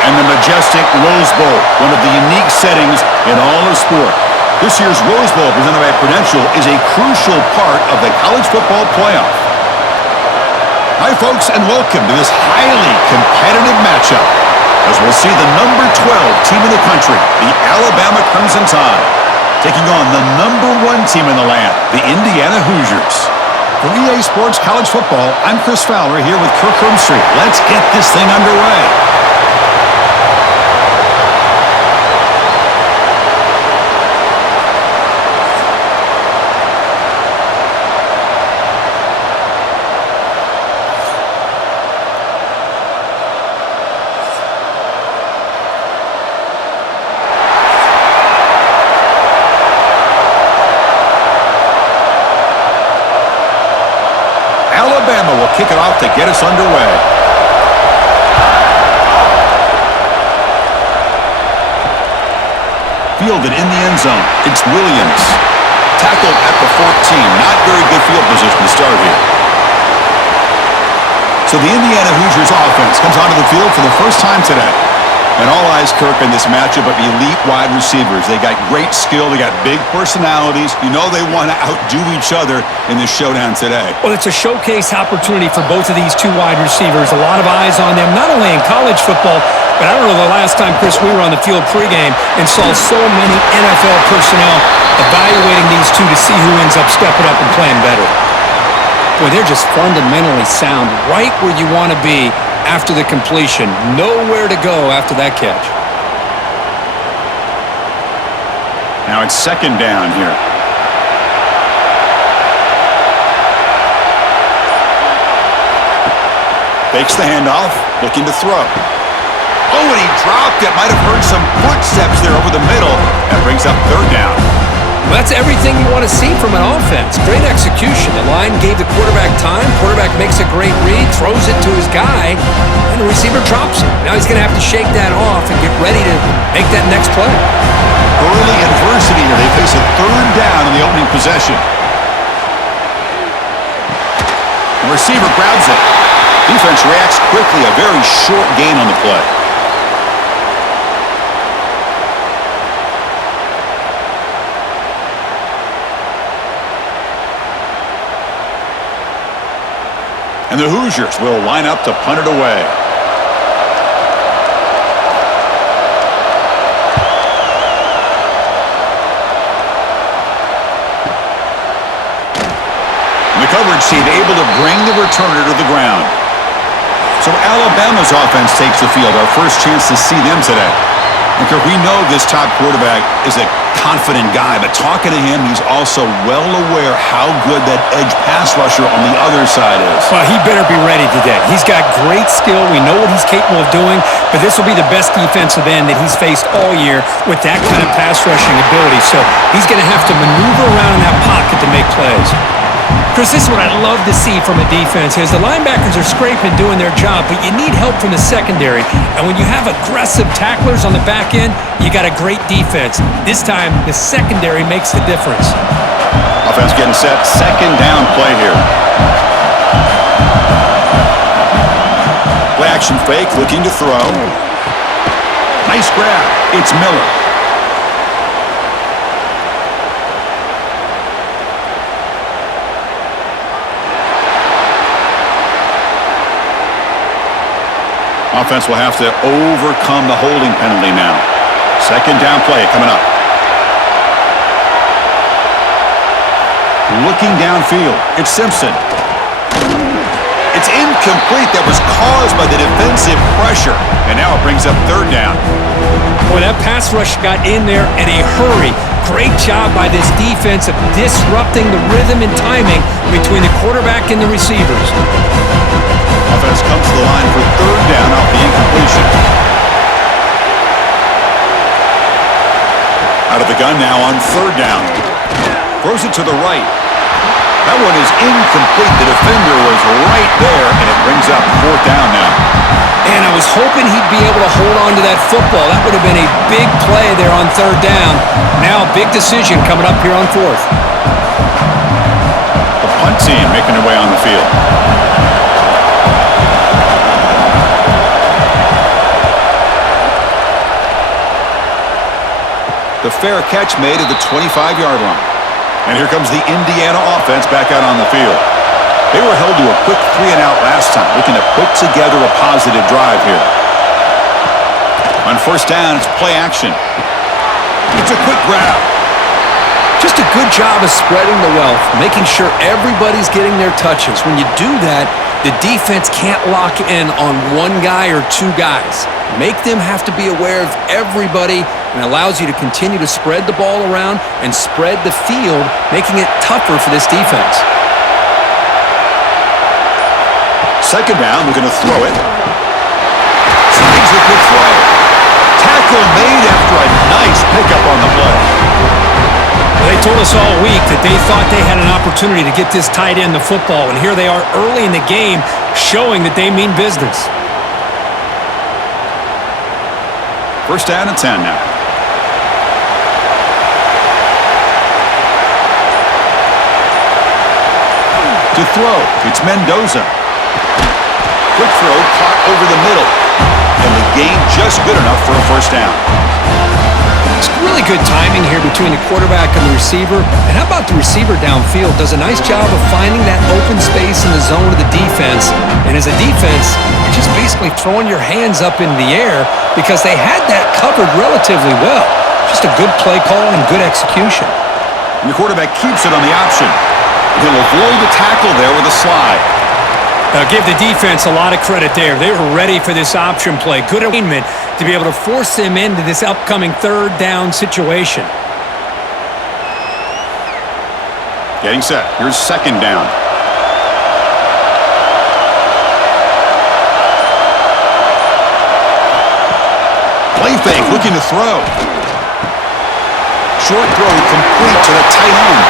And the majestic Rose Bowl, one of the unique settings in all of sport. This year's Rose Bowl, presented by Prudential, is a crucial part of the college football playoff. Hi, folks, and welcome to this highly competitive matchup as we'll see the number 12 team in the country, the Alabama Crimson Tide, taking on the number 1 team in the land, the Indiana Hoosiers. For EA Sports College Football, I'm Chris Fowler here with Kirk Herbstreit. Let's get this thing underway. Alabama will kick it off to get us underway. Fielded in the end zone. It's Williams. Tackled at the 14. Not very good field position to start here. So the Indiana Hoosiers offense comes onto the field for the first time today. And all eyes, Kirk, in this matchup of elite wide receivers. They got great skill. They got big personalities. You know they want to outdo each other in this showdown today. Well, it's a showcase opportunity for both of these two wide receivers. A lot of eyes on them, not only in college football, but I don't know the last time, Chris, we were on the field pregame and saw so many NFL personnel evaluating these two to see who ends up stepping up and playing better. Boy, they're just fundamentally sound, right where you want to be after the completion. Nowhere to go after that catch. Now it's second down here. Fakes the handoff, looking to throw. Oh, and he dropped it. Might have heard some footsteps there over the middle. That brings up third down. Well, that's everything you want to see from an offense. Great execution. The line gave the quarterback time. Quarterback makes a great read, throws it to his guy, and the receiver drops it. Now he's going to have to shake that off and get ready to make that next play. Early adversity here. They face a third down in the opening possession. The receiver grabs it. Defense reacts quickly. A very short gain on the play. And the Hoosiers will line up to punt it away. And the coverage team able to bring the returner to the ground. So Alabama's offense takes the field. Our first chance to see them today. And we know this top quarterback is a confident guy, but talking to him, he's also well aware how good that edge pass rusher on the other side is. Well, he better be ready today. He's got great skill. We know what he's capable of doing, but this will be the best defensive end that he's faced all year with that kind of pass rushing ability. So he's going to have to maneuver around in that pocket to make plays. Chris, this is what I love to see from a defense is the linebackers are scraping, doing their job, but you need help from the secondary. And when you have aggressive tacklers on the back end, you got a great defense. This time, the secondary makes the difference. Offense getting set. Second down play here. Play action fake, looking to throw. Nice grab. It's Miller. Offense will have to overcome the holding penalty now. Second down play coming up. Looking downfield. It's Simpson. It's incomplete. That was caused by the defensive pressure. And now it brings up third down. Boy, that pass rush got in there in a hurry. Great job by this defense of disrupting the rhythm and timing between the quarterback and the receivers. Offense comes to the line for third down off the incompletion. Out of the gun now on third down. Throws it to the right. That one is incomplete. The defender was right there, and it brings up fourth down now. And I was hoping he'd be able to hold on to that football. That would have been a big play there on third down. Now a big decision coming up here on fourth. The punt team making their way on the field. The fair catch made at the 25-yard line. And here comes the Indiana offense back out on the field. They were held to a quick 3-and-out last time, looking to put together a positive drive here. On first down, it's play action. It's a quick grab. Just a good job of spreading the wealth, making sure everybody's getting their touches. When you do that, the defense can't lock in on one guy or two guys. Make them have to be aware of everybody, and allows you to continue to spread the ball around and spread the field, making it tougher for this defense. Second down, looking to throw it. Slides a good throw. Tackle made after a nice pickup on the play. They told us all week that they thought they had an opportunity to get this tight end the football, and here they are early in the game showing that they mean business. First down and 10 now. To throw, it's Mendoza. Quick throw caught over the middle. And the gain just good enough for a first down. It's really good timing here between the quarterback and the receiver. And how about the receiver downfield? Does a nice job of finding that open space in the zone of the defense. And as a defense, you're just basically throwing your hands up in the air because they had that covered relatively well. Just a good play call and good execution. And the quarterback keeps it on the option. He'll avoid the tackle there with a slide. Now give the defense a lot of credit there. They were ready for this option play. Good alignment to be able to force them into this upcoming third down situation. Getting set. Here's second down. Play fake, looking to throw. Short throw complete to the tight end.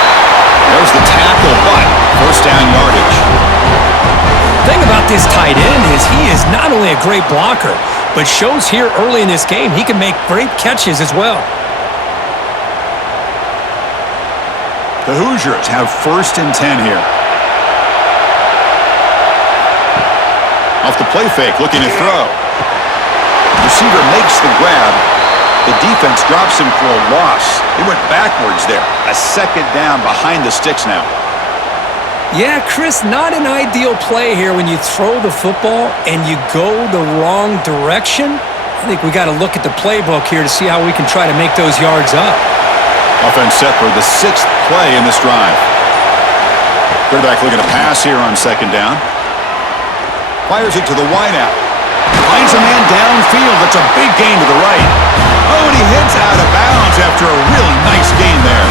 There's the tackle, but first down yardage. The thing about this tight end is he is not only a great blocker, but shows here early in this game he can make great catches as well. The Hoosiers have first and 10 here. Off the play fake, looking to throw. Receiver makes the grab. The defense drops him for a loss. He went backwards there. A second down behind the sticks now. Yeah, Chris, not an ideal play here when you throw the football and you go the wrong direction. I think we got to look at the playbook here to see how we can try to make those yards up. Offense set for the 6th play in this drive. Quarterback looking to pass here on second down. Fires it to the wideout. Finds a man downfield. That's a big gain to the right. Oh, and he hits out of bounds after a really nice gain there.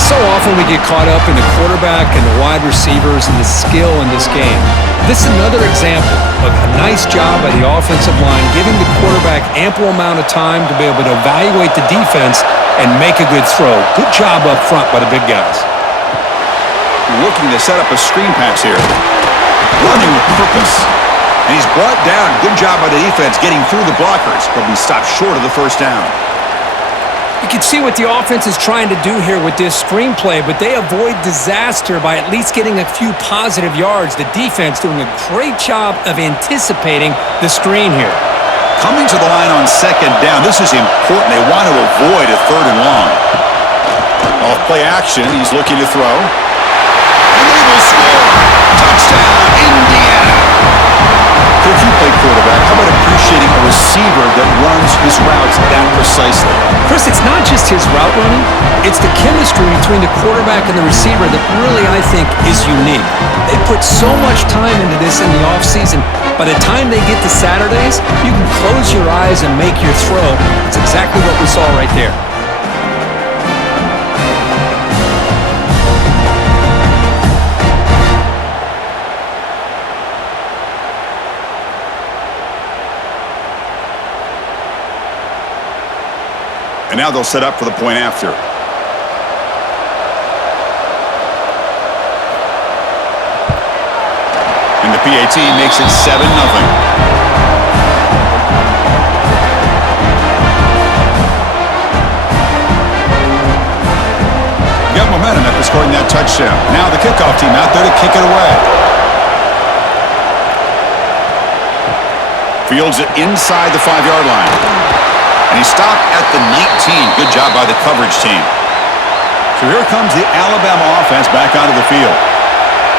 So often we get caught up in the quarterback and the wide receivers and the skill in this game. This is another example of a nice job by the offensive line, giving the quarterback ample amount of time to be able to evaluate the defense and make a good throw. Good job up front by the big guys. Looking to set up a screen pass here. Running with purpose. And he's brought down. Good job by the defense getting through the blockers. He'll be stopped short of the first down. You can see what the offense is trying to do here with this screenplay, but they avoid disaster by at least getting a few positive yards. The defense doing a great job of anticipating the screen here. Coming to the line on second down. This is important. They want to avoid a third and long. Off play action. He's looking to throw. And they will score. Touchdown, Indiana. Coach, you play quarterback. How about appreciating a receiver that runs his routes that precisely? Chris, it's not just his route running. It's the chemistry between the quarterback and the receiver that really, I think, is unique. They put so much time into this in the offseason. By the time they get to Saturdays, you can close your eyes and make your throw. That's exactly what we saw right there. And now they'll set up for the point after. And the PAT makes it 7-0. Got momentum after scoring that touchdown. Now the kickoff team out there to kick it away. Fields it inside the 5-yard line. And he stopped at the Good job by the coverage team. So here comes the Alabama offense back onto the field.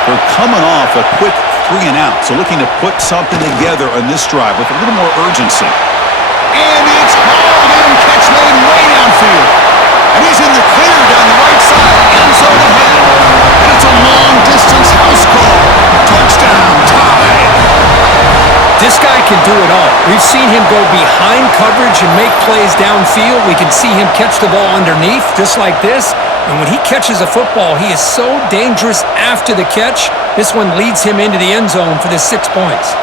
They're coming off a quick 3 and out, so looking to put something together on this drive with a little more urgency. And it's hauled in, catch made way downfield. And he's in the clear down the right side, end zone ahead. And it's a long-distance house call. Touchdown, tied. This guy can do it all. We've seen him go behind coverage and make plays downfield. We can see him catch the ball underneath, just like this. And when he catches a football, he is so dangerous after the catch. This one leads him into the end zone for the 6 points.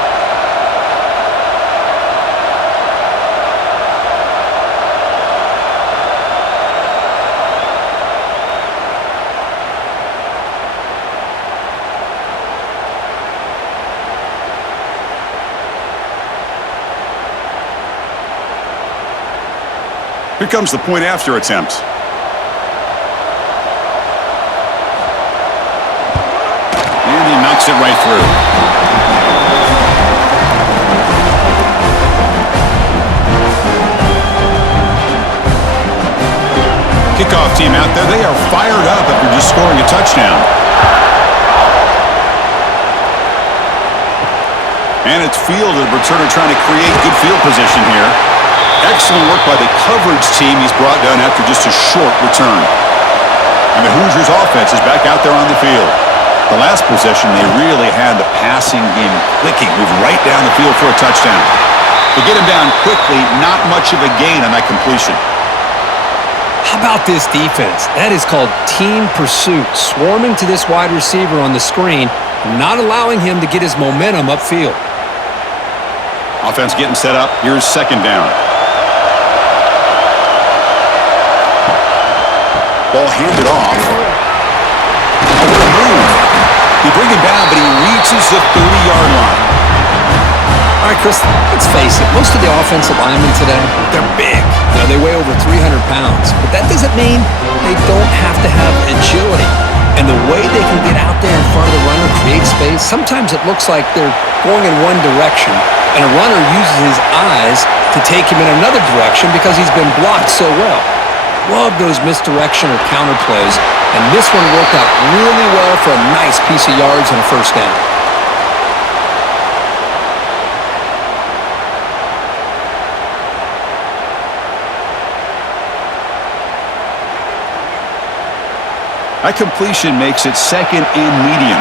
Here comes the point after attempt. And he knocks it right through. Kickoff team out there. They are fired up after just scoring a touchdown. And it's fielded. Returner trying to create good field position here. Excellent work by the coverage team he's brought down after just a short return. And the Hoosiers offense is back out there on the field. The last possession, they really had the passing game clicking, moved right down the field for a touchdown. To get him down quickly, not much of a gain on that completion. How about this defense? That is called team pursuit, swarming to this wide receiver on the screen, not allowing him to get his momentum upfield. Offense getting set up. Here's second down. Ball handed off. Oh, what a move. They bring him down, but he reaches the 30-yard line. All right, Chris, let's face it. Most of the offensive linemen today, they're big. They weigh over 300 pounds. But that doesn't mean they don't have to have agility. And the way they can get out there in front of the runner, create space, sometimes it looks like they're going in one direction, and a runner uses his eyes to take him in another direction because he's been blocked so well. Love those misdirection or counter plays, and this one worked out really well for a nice piece of yards and a first down. That completion makes it second and medium.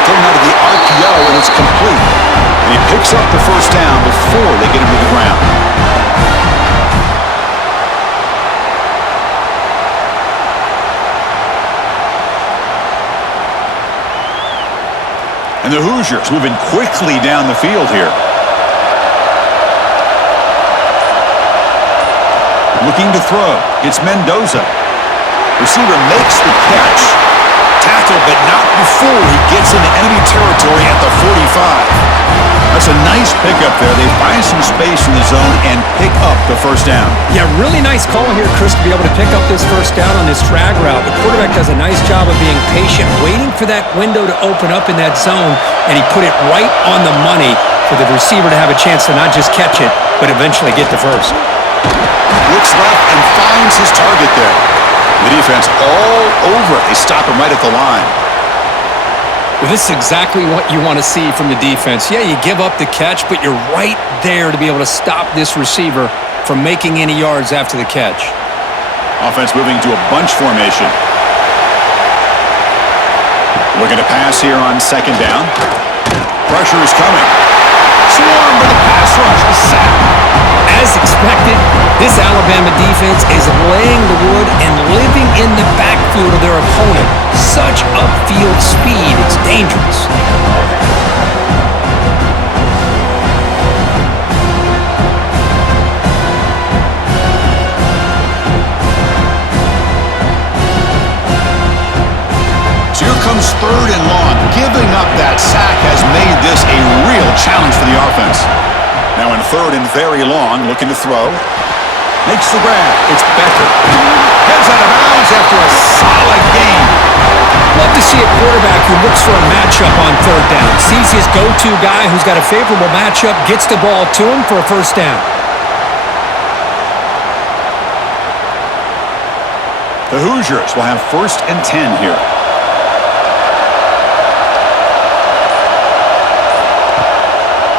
Thrown out of the RPO, and it's complete. And he picks up the first down before they get him to the ground. And the Hoosiers moving quickly down the field here. Looking to throw. It's Mendoza. Receiver makes the catch. Tackled, but not before he gets into enemy territory at the 45. That's a nice pickup there. They find some space in the zone and pick up the first down. Yeah, really nice call here, Chris, to be able to pick up this first down on this drag route. The quarterback does a nice job of being patient, waiting for that window to open up in that zone, and he put it right on the money for the receiver to have a chance to not just catch it, but eventually get the first. Looks left and finds his target there. The defense all over it. They stop him right at the line. Well, this is exactly what you want to see from the defense. Yeah, you give up the catch, but you're right there to be able to stop this receiver from making any yards after the catch. Offense moving to a bunch formation. Looking to pass here on second down. Pressure is coming. Swarm for the pass rush. A sack. As expected, this Alabama defense is laying the wood and living in the backfield of their opponent. Such upfield speed, it's dangerous. So here comes third and long. Giving up that sack has made this a real challenge for the offense. Now in third and very long, looking to throw. Makes the grab. It's Becker. Heads out of bounds after a solid gain. love to see a quarterback who looks for a matchup on third down, sees his go-to guy who's got a favorable matchup, gets the ball to him for a first down. The Hoosiers will have 1st and 10 here.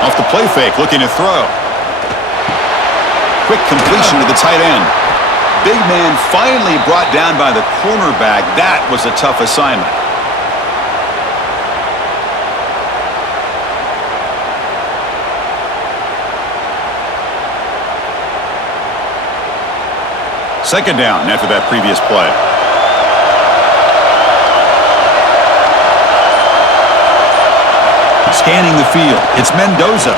Off the play fake, looking to throw. Quick completion to the tight end. Big man finally brought down by the cornerback. That was a tough assignment. Second down after that previous play. Scanning the field, it's Mendoza.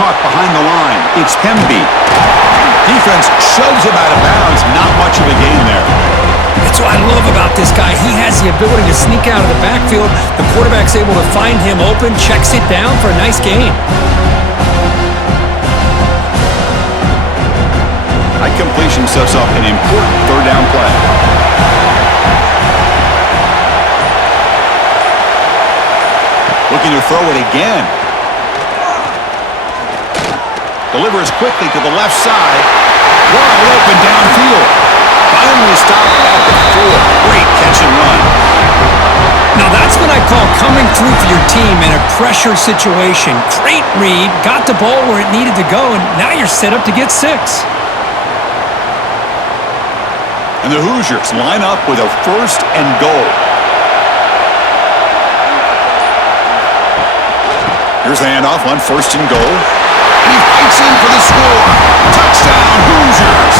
Caught behind the line, it's Hemby. Defense shoves him out of bounds. Not much of a gain there. That's what I love about this guy. He has the ability to sneak out of the backfield. The quarterback's able to find him open, checks it down for a nice gain. High completion sets up an important third down play. Looking to throw it again. Delivers quickly to the left side. Wide open downfield. Finally stopped at the 4. Great catch and run. Now that's what I call coming through for your team in a pressure situation. Great read, got the ball where it needed to go, and now you're set up to get 6. And the Hoosiers line up with a 1st and goal. Here's the handoff on 1st and goal. And he fights in for the score. Touchdown, Hoosiers.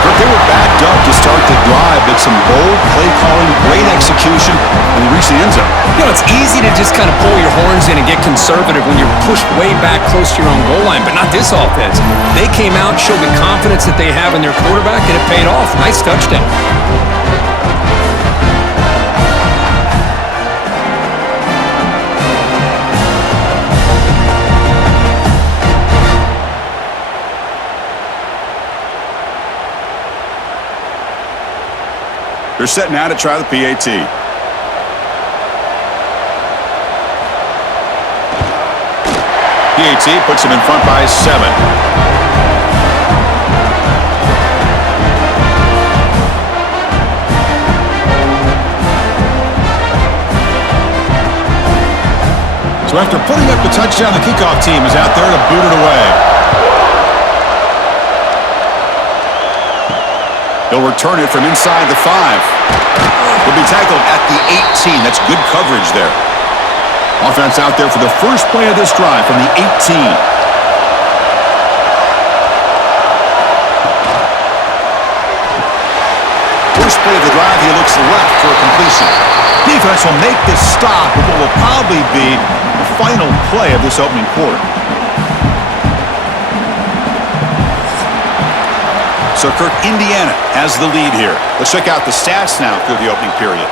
But they were backed up to start the drive, but some bold play calling, great execution, and they reached the end zone. You know, it's easy to just kind of pull your horns in and get conservative when you're pushed way back close to your own goal line, but not this offense. They came out, showed the confidence that they have in their quarterback, and it paid off. Nice touchdown. They're set now to try the PAT. PAT puts them in front by 7. So after putting up the touchdown, the kickoff team is out there to boot it away. He'll return it from inside the 5. He'll be tackled at the 18. That's good coverage there. Offense out there for the first play of this drive from the 18. First play of the drive, he looks left for a completion. Defense will make this stop with what will probably be the final play of this opening quarter. So Kirk, Indiana has the lead here. Let's check out the stats now through the opening period.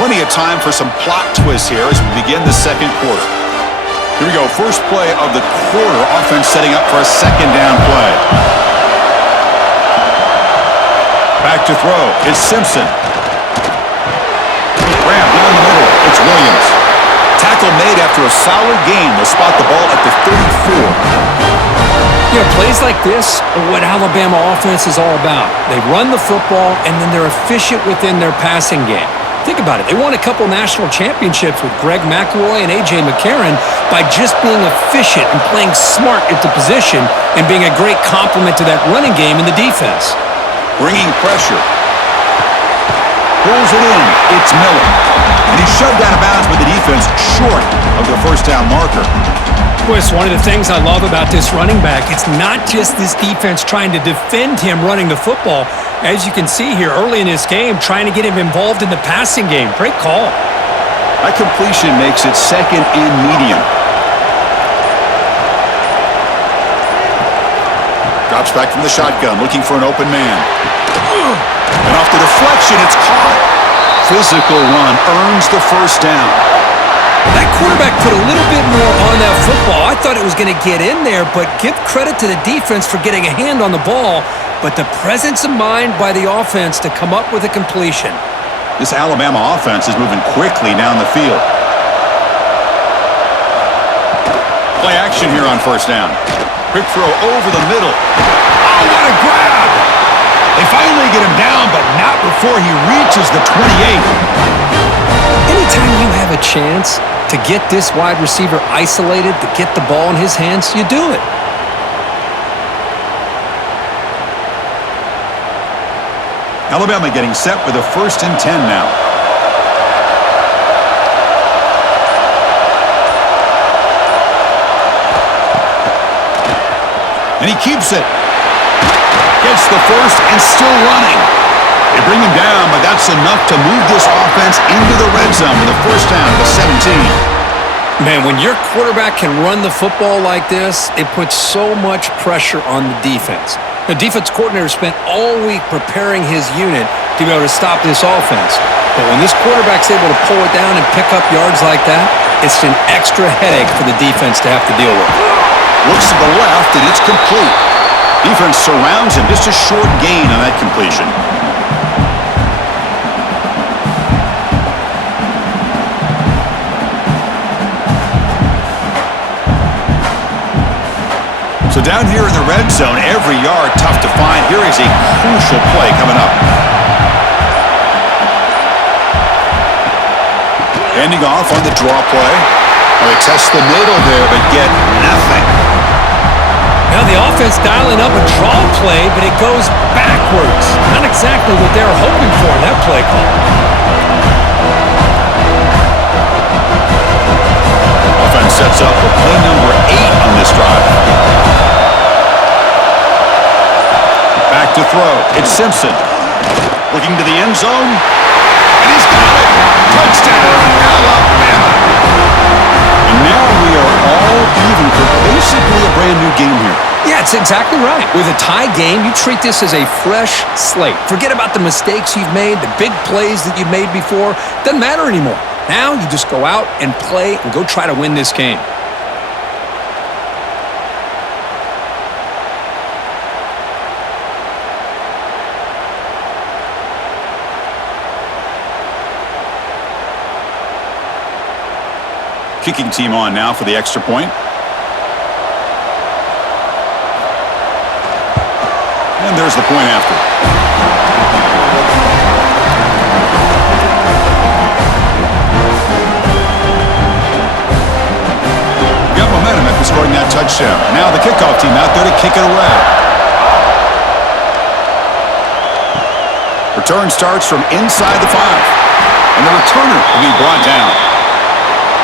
Plenty of time for some plot twists here as we begin the second quarter. Here we go. First play of the quarter. Offense setting up for a second down play. Back to throw. It's Simpson. Grab down the middle. It's Williams. Tackle made after a solid gain. They'll spot the ball at the 34. You know, plays like this are what Alabama offense is all about. They run the football, and then they're efficient within their passing game. Think about it. They won a couple national championships with Greg McElroy and A.J. McCarron by just being efficient and playing smart at the position and being a great complement to that running game in the defense. Bringing pressure. Pulls it in. It's Miller. And he's shoved out of bounds with the defense short of the first down marker. Boy, it's one of the things I love about this running back. It's not just this defense trying to defend him running the football. As you can see here early in this game, trying to get him involved in the passing game. Great call. That completion makes it second and medium. Drops back from the shotgun, looking for an open man. And off the deflection, it's caught. Physical run earns the first down. That quarterback put a little bit more on that football. I thought it was going to get in there, but give credit to the defense for getting a hand on the ball. But the presence of mind by the offense to come up with a completion. This Alabama offense is moving quickly down the field. Play action here on first down. Quick throw over the middle. Oh, what a grab! They finally get him down, but not before he reaches the 28. Anytime you have a chance to get this wide receiver isolated, to get the ball in his hands, you do it. Alabama getting set with a 1st and 10 now. And he keeps it. Gets the first and still running. They bring him down, but that's enough to move this offense into the red zone with a 1st down at the 17. Man, when your quarterback can run the football like this, it puts so much pressure on the defense. The defense coordinator spent all week preparing his unit to be able to stop this offense. But when this quarterback's able to pull it down and pick up yards like that, it's an extra headache for the defense to have to deal with. Looks to the left, and it's complete. Defense surrounds him. Just a short gain on that completion. So down here in the red zone, every yard tough to find. Here is a crucial play coming up. Ending off on the draw play. Well, they test the middle there, but get nothing. Now the offense dialing up a draw play, but it goes backwards. Not exactly what they were hoping for in that play call. Offense sets up for play number 8 on this drive. Back to throw. It's Simpson. Looking to the end zone. And he's got it. Touchdown, Alabama. And now we are all even for basically a brand new game here. Yeah, it's exactly right. With a tie game, you treat this as a fresh slate. Forget about the mistakes you've made, the big plays that you've made before. Doesn't matter anymore. Now you just go out and play and go try to win this game. Kicking team on now for the extra point. And there's the point after. Got momentum after scoring that touchdown. Now the kickoff team out there to kick it away. Return starts from inside the 5. And the returner will be brought down.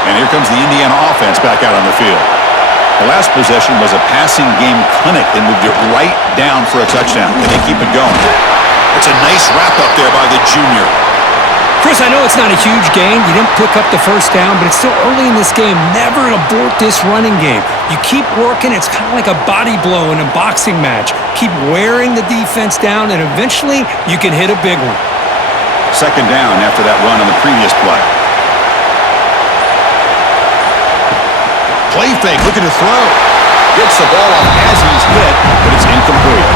And here comes the Indiana offense back out on the field. The last possession was a passing game clinic. They moved it right down for a touchdown. And they keep it going. It's a nice wrap-up there by the junior. Chris, I know it's not a huge gain. You didn't pick up the 1st down, but it's still early in this game. Never abort this running game. You keep working. It's kind of like a body blow in a boxing match. Keep wearing the defense down, and eventually you can hit a big one. 2nd down after that run on the previous play. Play fake, looking to throw. Gets the ball off as he's hit, but it's incomplete.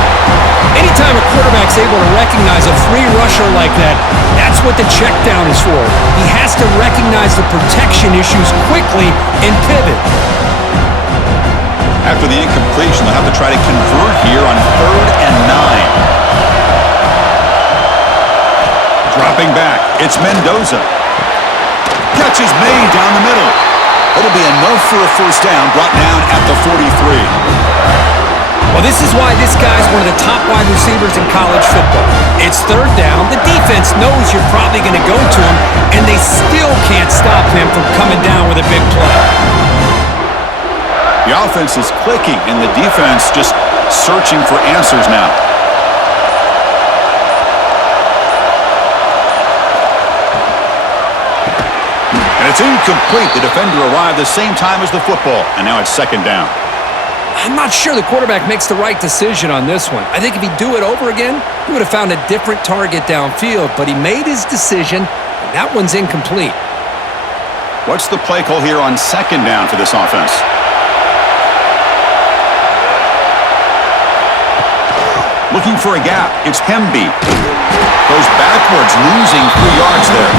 Anytime a quarterback's able to recognize a free rusher like that, that's what the check down is for. He has to recognize the protection issues quickly and pivot. After the incompletion, they'll have to try to convert here on 3rd and 9. Dropping back, it's Mendoza. Catch is made down the middle. It'll be enough for a 1st down, brought down at the 43. Well, this is why this guy's one of the top wide receivers in college football. It's 3rd down. The defense knows you're probably going to go to him, and they still can't stop him from coming down with a big play. The offense is clicking, and the defense just searching for answers now. And it's incomplete. The defender arrived the same time as the football, and now it's 2nd down. I'm not sure the quarterback makes the right decision on this one. I think if he'd do it over again, he would have found a different target downfield, but he made his decision, and that one's incomplete. What's the play call here on second down for this offense? Looking for a gap. It's Hemby. Goes backwards, losing 3 yards there.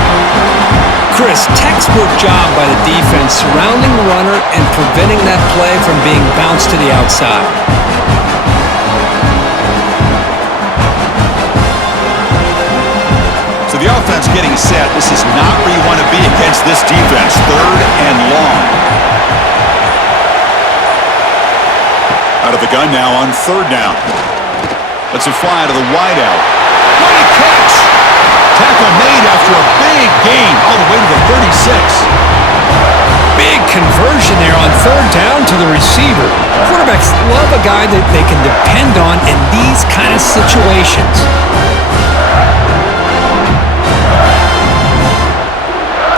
Chris, textbook job by the defense surrounding the runner and preventing that play from being bounced to the outside. So the offense getting set. This is not where you want to be against this defense. 3rd and long. Out of the gun now on 3rd down. Let's it fly to the wideout. Great catch! Tackle made after a big gain all the way to the 36. Big conversion there on 3rd down to the receiver. Quarterbacks love a guy that they can depend on in these kind of situations.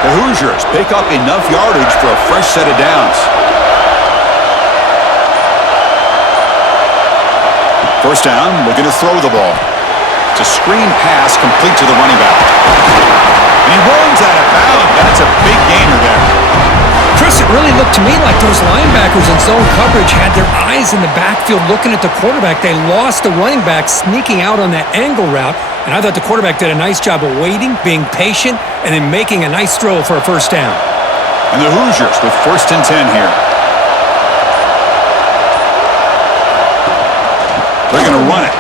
The Hoosiers pick up enough yardage for a fresh set of downs. 1st down, looking to throw the ball. It's a screen pass complete to the running back. And he runs out of bounds. That's a big gainer there. Chris, it really looked to me like those linebackers in zone coverage had their eyes in the backfield looking at the quarterback. They lost the running back sneaking out on that angle route, and I thought the quarterback did a nice job of waiting, being patient, and then making a nice throw for a 1st down. And the Hoosiers with 1st and 10 here. They're going to run it.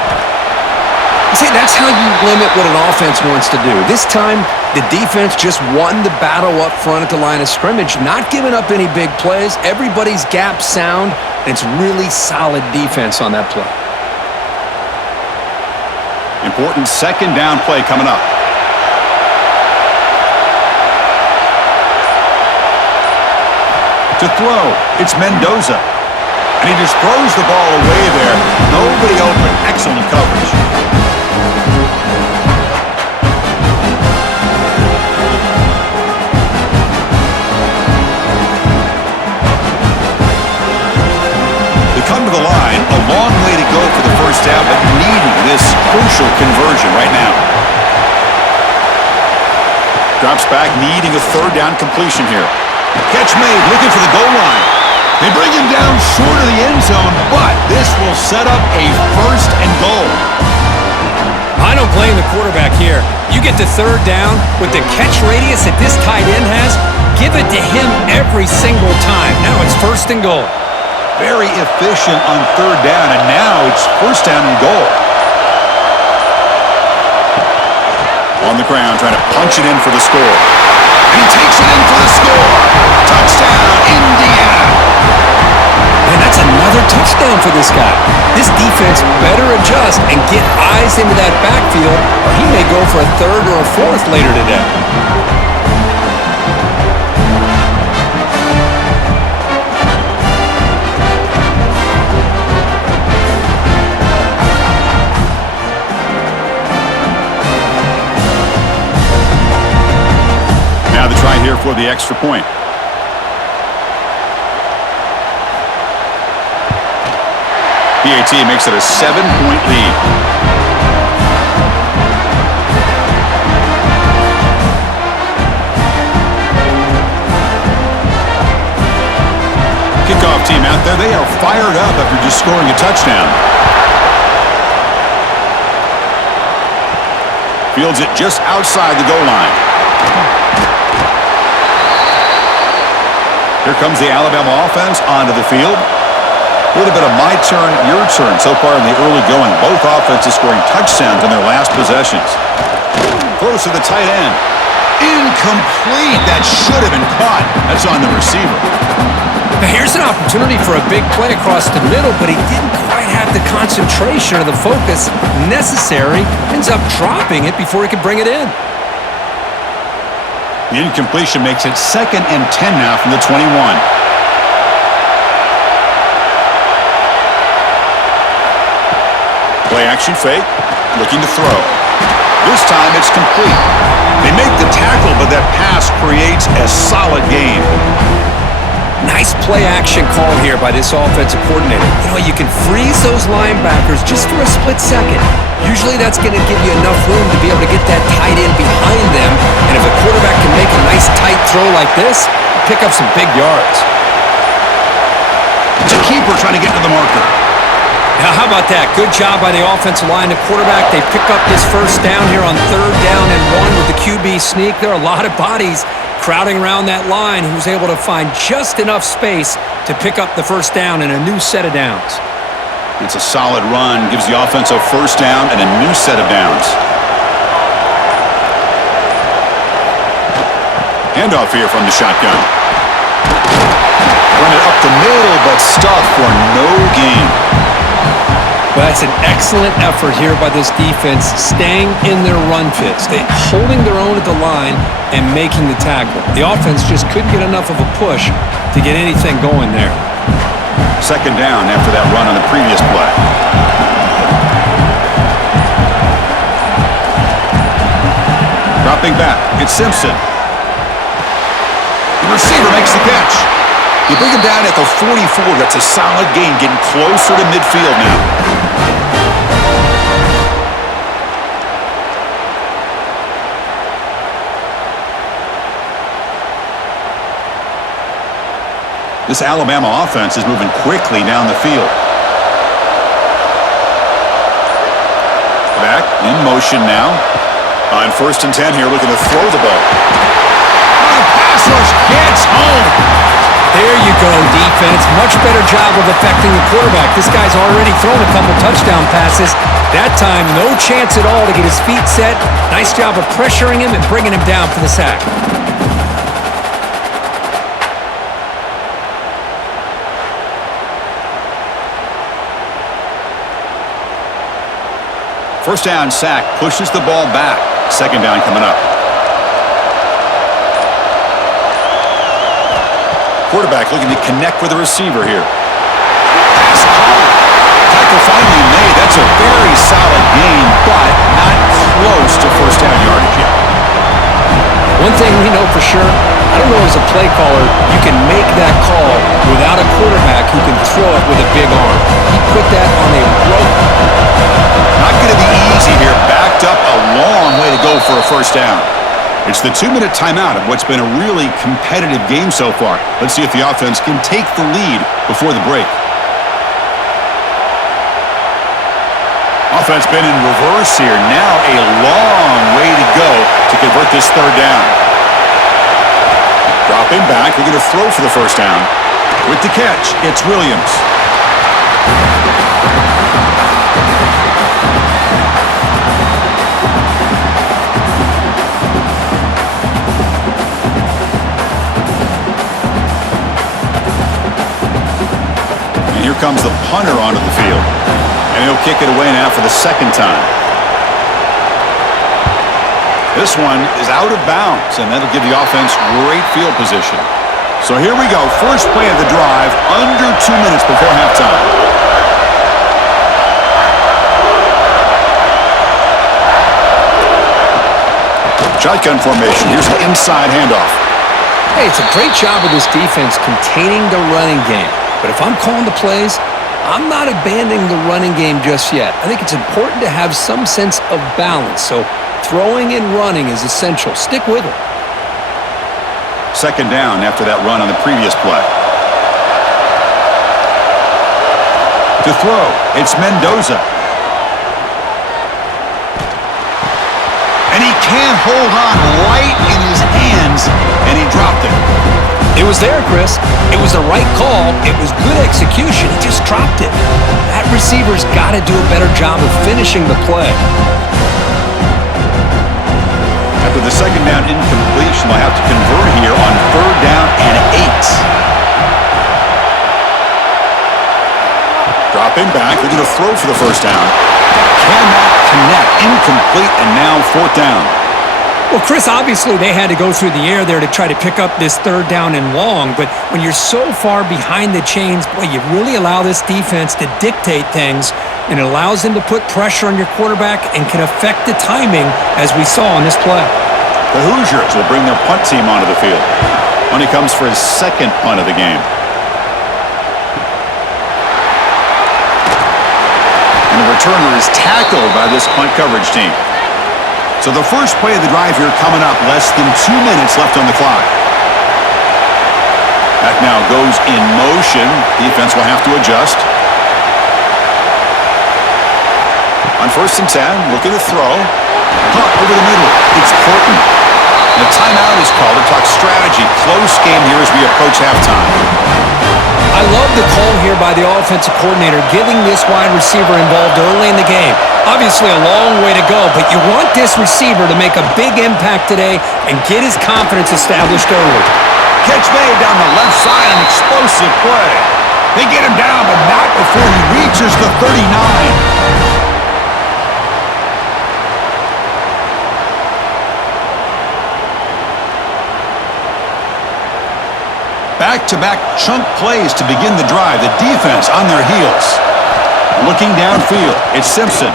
See, that's how you limit what an offense wants to do. This time, the defense just won the battle up front at the line of scrimmage, not giving up any big plays. Everybody's gap sound, and it's really solid defense on that play. Important 2nd down play coming up. To throw, it's Mendoza. And he just throws the ball away there. Nobody open. Excellent coverage. They come to the line. A long way to go for the 1st down, but needing this crucial conversion right now. Drops back, needing a 3rd down completion here. Catch made, looking for the goal line. They bring him down short of the end zone, but this will set up a 1st and goal. I don't blame the quarterback here. You get the 3rd down with the catch radius that this tight end has, give it to him every single time. Now it's 1st and goal. Very efficient on 3rd down, and now it's 1st down and goal. On the ground, trying to punch it in for the score. And he takes it in for the score. Touchdown, Indiana. And that's another touchdown for this guy. This defense better adjust and get eyes into that backfield, or he may go for a 3rd or a 4th later today. Now the try here for the extra point. PAT makes it a 7-point lead. Kickoff team out there, they are fired up after just scoring a touchdown. Fields it just outside the goal line. Here comes the Alabama offense onto the field. A little bit of my turn, your turn so far in the early going. Both offenses scoring touchdowns in their last possessions. Close to the tight end. Incomplete. That should have been caught. That's on the receiver. Now here's an opportunity for a big play across the middle, but he didn't quite have the concentration or the focus necessary. Ends up dropping it before he could bring it in. The incompletion makes it 2nd and 10 now from the 21. Play action fake, looking to throw. This time it's complete. They make the tackle, but that pass creates a solid gain. Nice play action call here by this offensive coordinator. You know, you can freeze those linebackers just for a split second. Usually that's going to give you enough room to be able to get that tight end behind them. And if a quarterback can make a nice tight throw like this, pick up some big yards. It's a keeper trying to get to the marker. Now, how about that? Good job by the offensive line. The quarterback, they pick up this first down here on 3rd down and 1 with the QB sneak. There are a lot of bodies crowding around that line. He was able to find just enough space to pick up the first down and a new set of downs. It's a solid run. Gives the offense a first down and a new set of downs. Handoff here from the shotgun. Run it up the middle, but stuffed for no gain. Well, that's an excellent effort here by this defense, staying in their run fits, holding their own at the line and making the tackle. The offense just couldn't get enough of a push to get anything going there. 2nd down after that run on the previous play. Dropping back, it's Simpson. The receiver makes the catch. You bring him down at the 44. That's a solid gain, getting closer to midfield now. This Alabama offense is moving quickly down the field. Back in motion now. On 1st and 10 here, looking to throw the ball. Pass rush gets home. There you go, defense. Much better job of affecting the quarterback. This guy's already thrown a couple touchdown passes. That time, no chance at all to get his feet set. Nice job of pressuring him and bringing him down for the sack. First down sack pushes the ball back. 2nd down coming up. Quarterback looking to connect with the receiver here. Pass caught. Tackle finally made. That's a very solid gain, but not close to first down yardage yet. One thing we know for sure, I don't know as a play caller, you can make that call without a quarterback who can throw it with a big arm. He put that on a rope. Not going to be easy here. Backed up a long way to go for a first down. It's the 2-minute timeout of what's been a really competitive game so far. Let's see if the offense can take the lead before the break. Offense been in reverse here. Now a long way to go to convert this 3rd down. Dropping back. We're going to throw for the first down. With the catch, it's Williams. Here comes the punter onto the field. And he'll kick it away now for the 2nd time. This one is out of bounds, and that'll give the offense great field position. So here we go. First play of the drive, under 2 minutes before halftime. Shotgun formation. Here's an inside handoff. Hey, it's a great job of this defense containing the running game. But if I'm calling the plays, I'm not abandoning the running game just yet. I think it's important to have some sense of balance. So throwing and running is essential. Stick with it. 2nd down after that run on the previous play. To throw, it's Mendoza. And he can't hold on right in his hands, and he dropped it. It was there, Chris. It was the right call. It was good execution. He just dropped it. That receiver's got to do a better job of finishing the play. After the 2nd down incompletion, they'll have to convert here on 3rd down and 8. Dropping back. They're going to throw for the first down. Cannot connect. Incomplete, and now 4th down. Well, Chris, obviously they had to go through the air there to try to pick up this 3rd down and long, but when you're so far behind the chains, boy, you really allow this defense to dictate things, and it allows them to put pressure on your quarterback and can affect the timing, as we saw on this play. The Hoosiers will bring their punt team onto the field when he comes for his 2nd punt of the game. And the returner is tackled by this punt coverage team. So the first play of the drive here coming up, less than 2 minutes left on the clock. Back now goes in motion. Defense will have to adjust. On 1st and 10, looking to throw. Caught over the middle. It's Horton. And a timeout is called to talk strategy. Close game here as we approach halftime. I love the call here by the offensive coordinator, getting this wide receiver involved early in the game. Obviously a long way to go, but you want this receiver to make a big impact today and get his confidence established early. Catch made down the left side, an explosive play. They get him down, but not before he reaches the 39. Back-to-back chunk plays to begin the drive. The defense on their heels. Looking downfield, it's Simpson.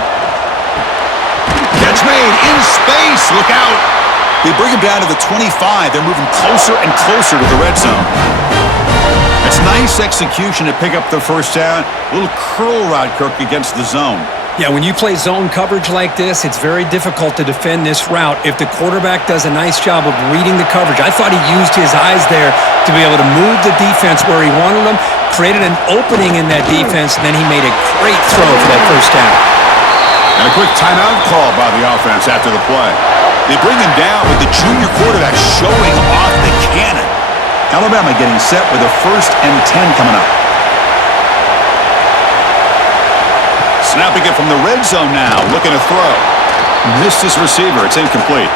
Catch made in space. Look out. They bring him down to the 25. They're moving closer and closer to the red zone. It's nice execution to pick up the first down. A little curl route, Kirk, against the zone. Yeah, when you play zone coverage like this, it's very difficult to defend this route if the quarterback does a nice job of reading the coverage. I thought he used his eyes there to be able to move the defense where he wanted them, created an opening in that defense, and then he made a great throw for that first down. And a quick timeout call by the offense after the play. They bring him down with the junior quarterback showing off the cannon. Alabama getting set with a 1st and 10 coming up. Snapping it from the red zone now, looking to throw. Missed his receiver. It's incomplete.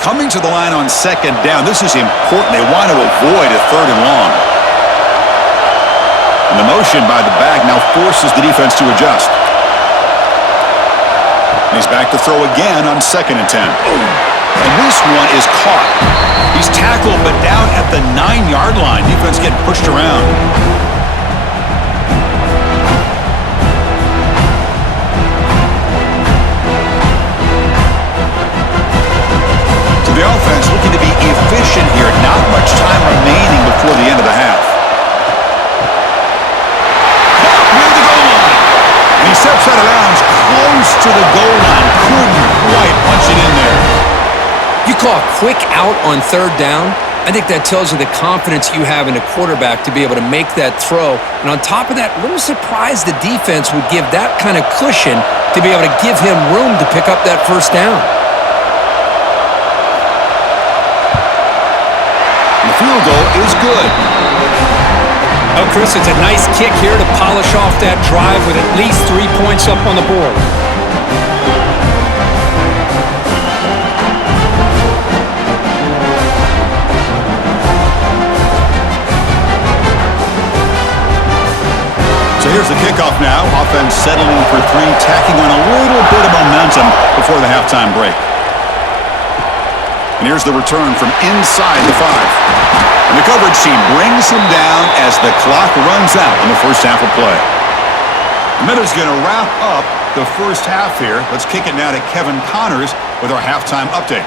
Coming to the line on 2nd down. This is important. They want to avoid a 3rd and long. And the motion by the back now forces the defense to adjust. He's back to throw again on 2nd and 10. And this one is caught. He's tackled, but down at the 9-yard line. Defense getting pushed around. So the offense looking to be efficient here. Not much time remaining before the end of the half. Caught near the goal line. And he steps out of bounds close to the goal line. Couldn't quite punch it in there. You call a quick out on 3rd down. I think that tells you the confidence you have in a quarterback to be able to make that throw. And on top of that, a little surprised the defense would give that kind of cushion to be able to give him room to pick up that 1st down. And the field goal is good. Oh, Chris, it's a nice kick here to polish off that drive with at least 3 points up on the board. So here's the kickoff now. Offense settling for 3, tacking on a little bit of momentum before the halftime break. And here's the return from inside the 5. And the coverage team brings him down as the clock runs out in the first half of play. The minute's going to wrap up the first half here. Let's kick it now to Kevin Connors with our halftime update.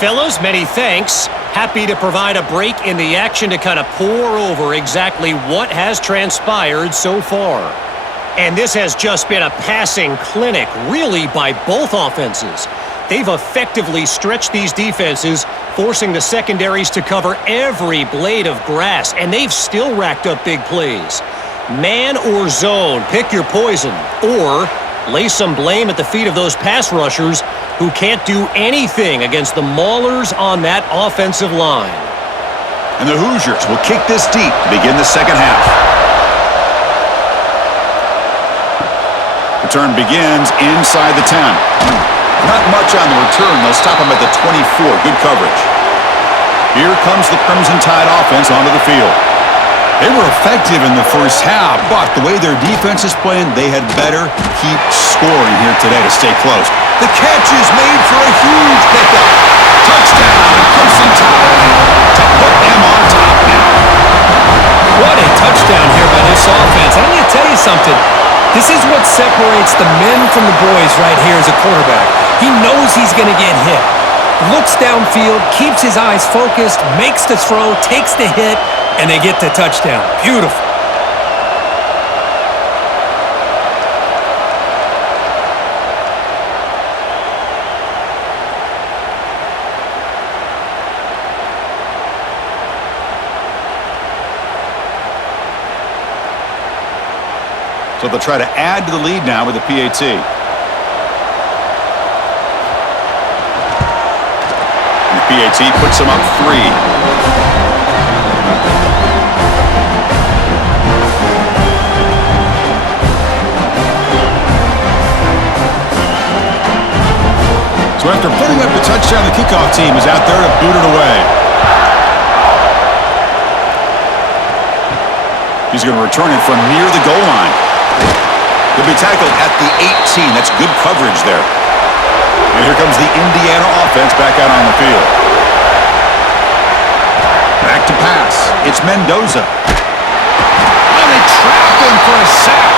Fellas, many thanks. Happy to provide a break in the action to kind of pour over exactly what has transpired so far. And this has just been a passing clinic, really, by both offenses. They've effectively stretched these defenses, forcing the secondaries to cover every blade of grass, and they've still racked up big plays. Man or zone, pick your poison, or lay some blame at the feet of those pass rushers who can't do anything against the maulers on that offensive line. And the Hoosiers will kick this deep to begin the second half. Return begins inside the 10. Not much on the return. They'll stop him at the 24. Good coverage. Here comes the Crimson Tide offense onto the field. They were effective in the first half, but the way their defense is playing, they had better keep scoring here today to stay close. The catch is made for a huge pickup. Touchdown, Crimson Tide, to put them on top now. What a touchdown here by this offense. I'm going to tell you something. This is what separates the men from the boys right here as a quarterback. He knows he's going to get hit. Looks downfield, keeps his eyes focused, makes the throw, takes the hit, and they get the touchdown. Beautiful. So they'll try to add to the lead now with the PAT. And the PAT puts them up 3. So after putting up the touchdown, the kickoff team is out there to boot it away. He's going to return it from near the goal line. He'll be tackled at the 18. That's good coverage there. And here comes the Indiana offense back out on the field. Back to pass. It's Mendoza. And they trap him for a sack.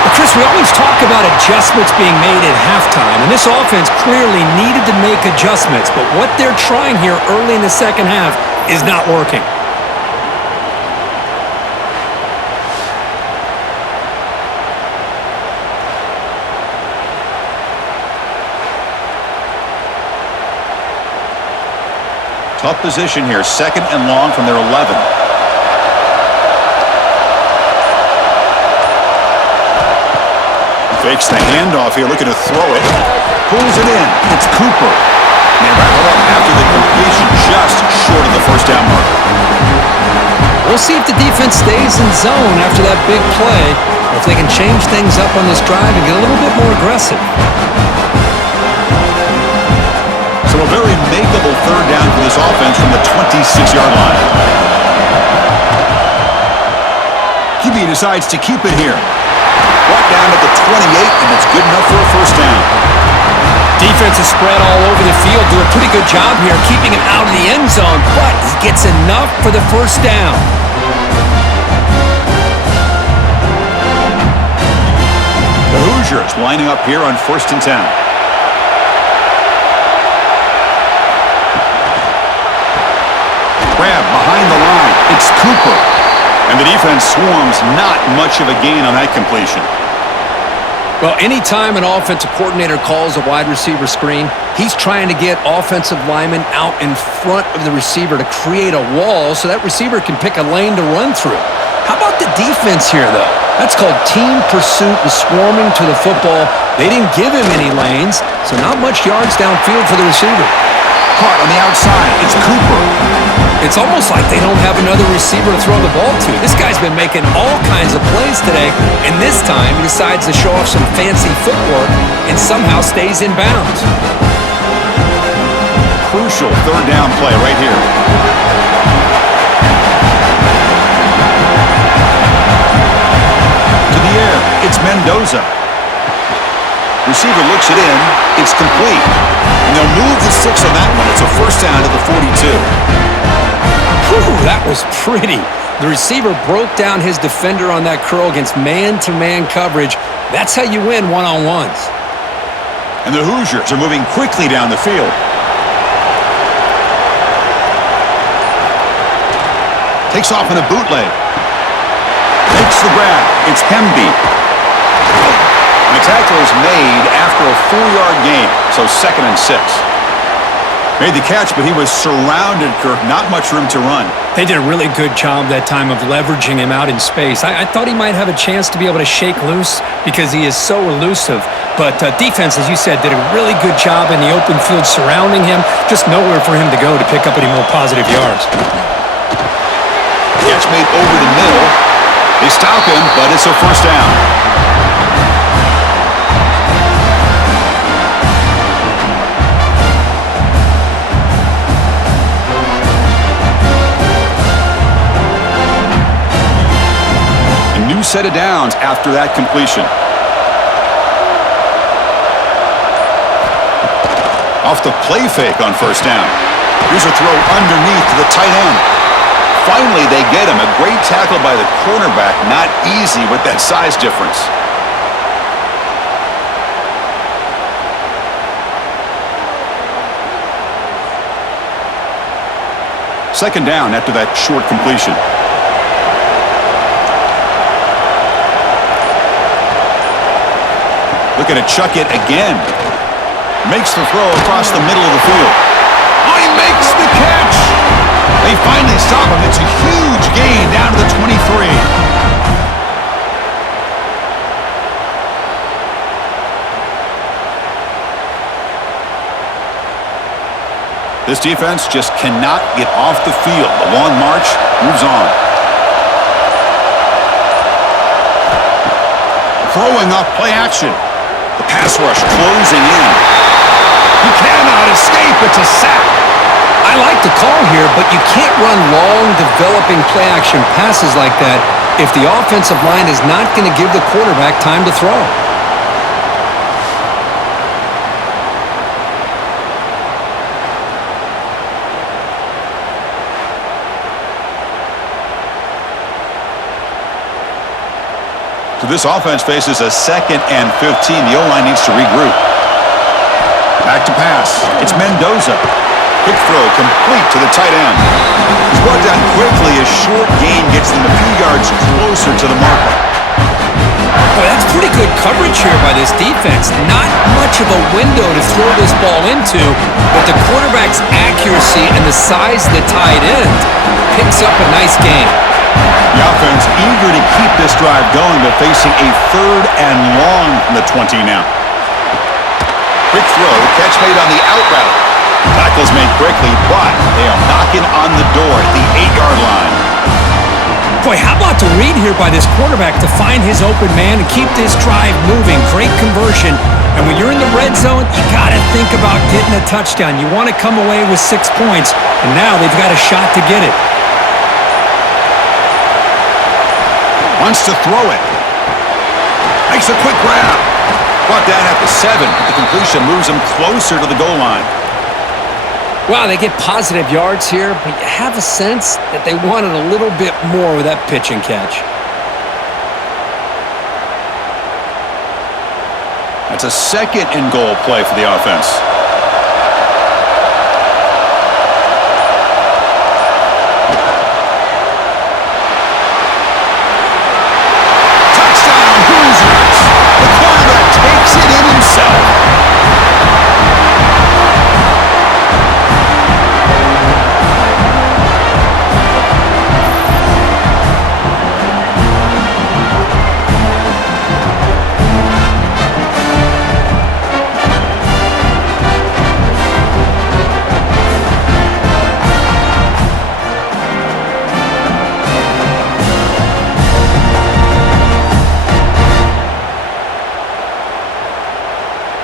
Well, Chris, we always talk about adjustments being made at halftime, and this offense clearly needed to make adjustments, but what they're trying here early in the second half is not working. Tough position here, 2nd and long from their 11. Fakes the handoff here, looking to throw it. Pulls it in. It's Cooper. And they wrap it up after the completion, just short of the first down mark. We'll see if the defense stays in zone after that big play, or if they can change things up on this drive and get a little bit more aggressive. So a very makeable 3rd down for this offense from the 26-yard line. QB decides to keep it here. Brought down at the 28, and it's good enough for a first down. Defense is spread all over the field, do a pretty good job here keeping him out of the end zone, but he gets enough for the first down. The Hoosiers lining up here on 1st and 10. Grab behind the line. It's Cooper. And the defense swarms, not much of a gain on that completion. Well, anytime an offensive coordinator calls a wide receiver screen, he's trying to get offensive linemen out in front of the receiver to create a wall so that receiver can pick a lane to run through. How about the defense here, though? That's called team pursuit and swarming to the football. They didn't give him any lanes, so not much yards downfield for the receiver. Caught on the outside. It's Cooper. It's almost like they don't have another receiver to throw the ball to. This guy's been making all kinds of plays today, and this time he decides to show off some fancy footwork and somehow stays in bounds. Crucial 3rd down play right here. To the air. It's Mendoza. Receiver looks it in. It's complete. And they'll move the 6 on that one. It's a first down to the 42. Whew, that was pretty. The receiver broke down his defender on that curl against man-to-man coverage. That's how you win one-on-ones. And the Hoosiers are moving quickly down the field. Takes off in a bootleg. Makes the grab. It's Hemby. And the tackle is made after a 4-yard gain, so 2nd and 6. Made the catch, but he was surrounded, Kirk. Not much room to run. They did a really good job that time of leveraging him out in space. I thought he might have a chance to be able to shake loose because he is so elusive. But defense, as you said, did a really good job in the open field surrounding him. Just nowhere for him to go to pick up any more positive yards. Catch made over the middle. They stop him, but it's a first down. Set of downs after that completion. Off the play fake on first down. Here's a throw underneath to the tight end. Finally, they get him. A great tackle by the cornerback. Not easy with that size difference. Second down after that short completion. Looking to chuck it again. Makes the throw across the middle of the field. Oh, he makes the catch! They finally stop him. It's a huge gain down to the 23. This defense just cannot get off the field. The long march moves on. Throwing off play action. The pass rush closing in. He cannot escape. It's a sack. I like the call here, but you can't run long, developing play-action passes like that if the offensive line is not going to give the quarterback time to throw. So this offense faces a 2nd and 15. The O-line needs to regroup. Back to pass. It's Mendoza. Quick throw complete to the tight end. He's brought down quickly. A short gain gets them a few yards closer to the mark. Boy, that's pretty good coverage here by this defense. Not much of a window to throw this ball into, but the quarterback's accuracy and the size of the tight end picks up a nice gain. The offense eager to keep this drive going, but facing a 3rd and long from the 20 now. Quick throw, catch made on the out route. Tackle's made quickly, but they are knocking on the door at the 8-yard line. Boy, how about the read here by this quarterback to find his open man and keep this drive moving. Great conversion. And when you're in the red zone, you got to think about getting a touchdown. You want to come away with 6 points, and now they've got a shot to get it. Wants to throw it. Makes a quick grab. Brought down at the 7, but the completion moves him closer to the goal line. Wow, they get positive yards here, but you have a sense that they wanted a little bit more with that pitch and catch. That's a 2nd and goal play for the offense. Touchdown, Hoosiers! The quarterback takes it in himself.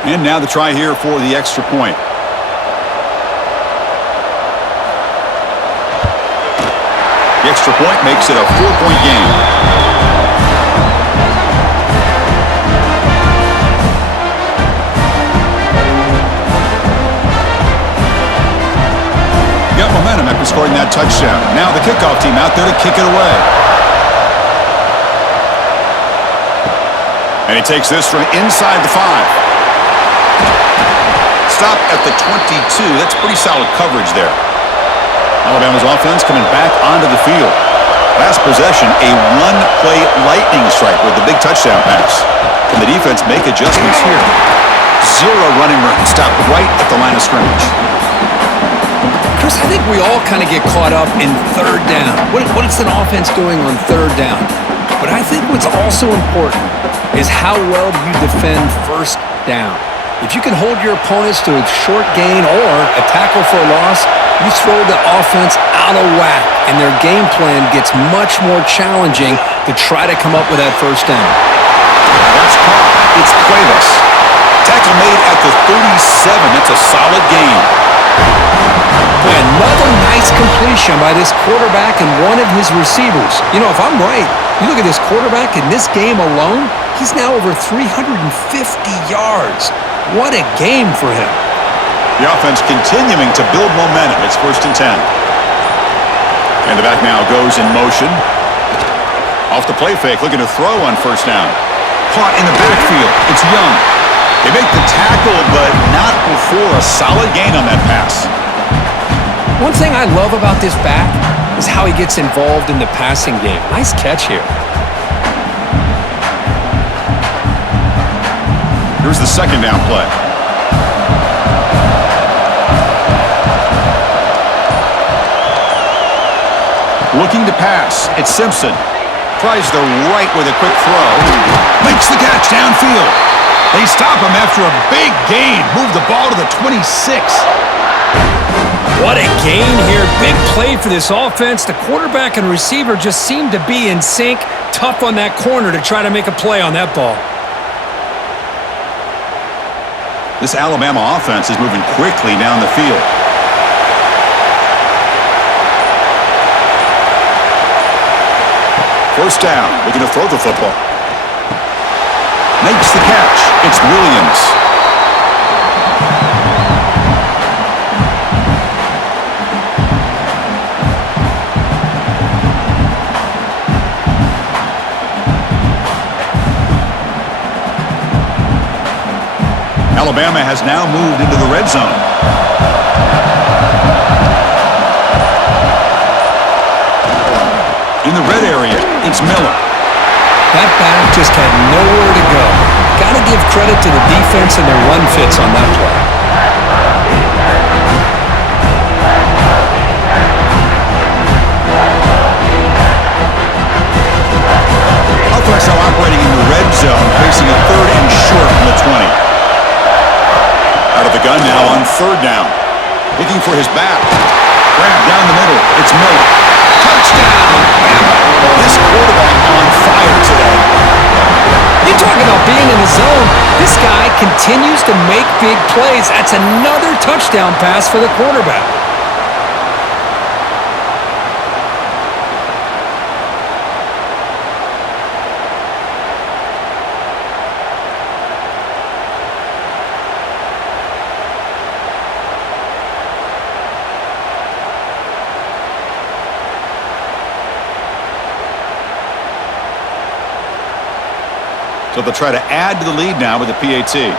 And now the try here for the extra point. The extra point makes it a 4-point game. Got momentum after scoring that touchdown. Now the kickoff team out there to kick it away. And he takes this from inside the 5. Stop at the 22. That's pretty solid coverage there. Alabama's offense coming back onto the field. Last possession, a one-play lightning strike with the big touchdown pass. Can the defense make adjustments here? 0 running room. Stop right at the line of scrimmage. Chris, I think we all kind of get caught up in 3rd down. What is an offense doing on 3rd down? But I think what's also important is how well you defend 1st down. If you can hold your opponents to a short gain or a tackle for a loss, you throw the offense out of whack, and their game plan gets much more challenging to try to come up with that 1st down. That's caught. It's Cuevas. Tackle made at the 37. That's a solid gain. Boy, another nice completion by this quarterback and one of his receivers. You know, if I'm right, you look at this quarterback in this game alone, he's now over 350 yards. What a game for him. The offense continuing to build momentum. It's 1st and 10. And the back now goes in motion. Off the play fake, looking to throw on 1st down. Caught in the backfield. It's Young. They make the tackle, but not before a solid gain on that pass. One thing I love about this back is how he gets involved in the passing game. Nice catch here. Here's the 2nd down play. Looking to pass. It's Simpson. Tries the right with a quick throw. Makes the catch downfield. They stop him after a big gain. Move the ball to the 26. What a gain here. Big play for this offense. The quarterback and receiver just seemed to be in sync. Tough on that corner to try to make a play on that ball. This Alabama offense is moving quickly down the field. First down, looking to throw the football. Makes the catch. It's Williams. Alabama has now moved into the red zone. In the red area, it's Miller. That back just had nowhere to go. Got to give credit to the defense and their run fits on that play. Offense now operating in the red zone, facing a third and short from the 20. Out of the gun now on third down. Looking for his back. Grab down the middle. It's Miller. Touchdown! This quarterback on fire today. You talk about being in the zone. This guy continues to make big plays. That's another touchdown pass for the quarterback. So they'll try to add to the lead now with the PAT. The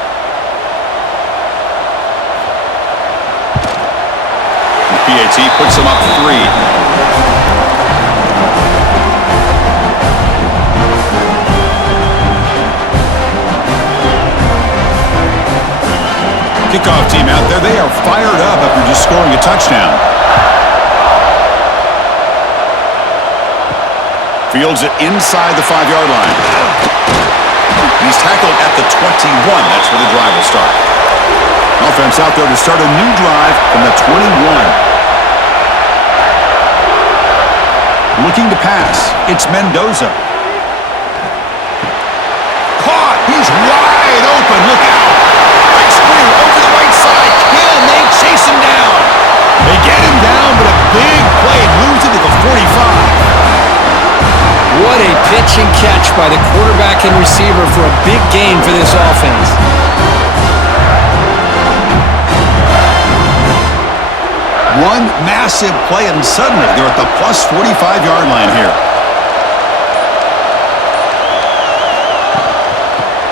PAT puts them up 3. Kickoff team out there. They are fired up after just scoring a touchdown. Fields it inside the 5-yard line. He's tackled at the 21. That's where the drive will start. Offense out there to start a new drive from the 21. Looking to pass. It's Mendoza. Caught. He's wide open. Look out. Right screen over the right side. Can they chase him down? They get him down, but a big play moves into the 45. What a pitch and catch by the quarterback and receiver for a big gain for this offense. One massive play, and suddenly they're at the plus 45-yard line here.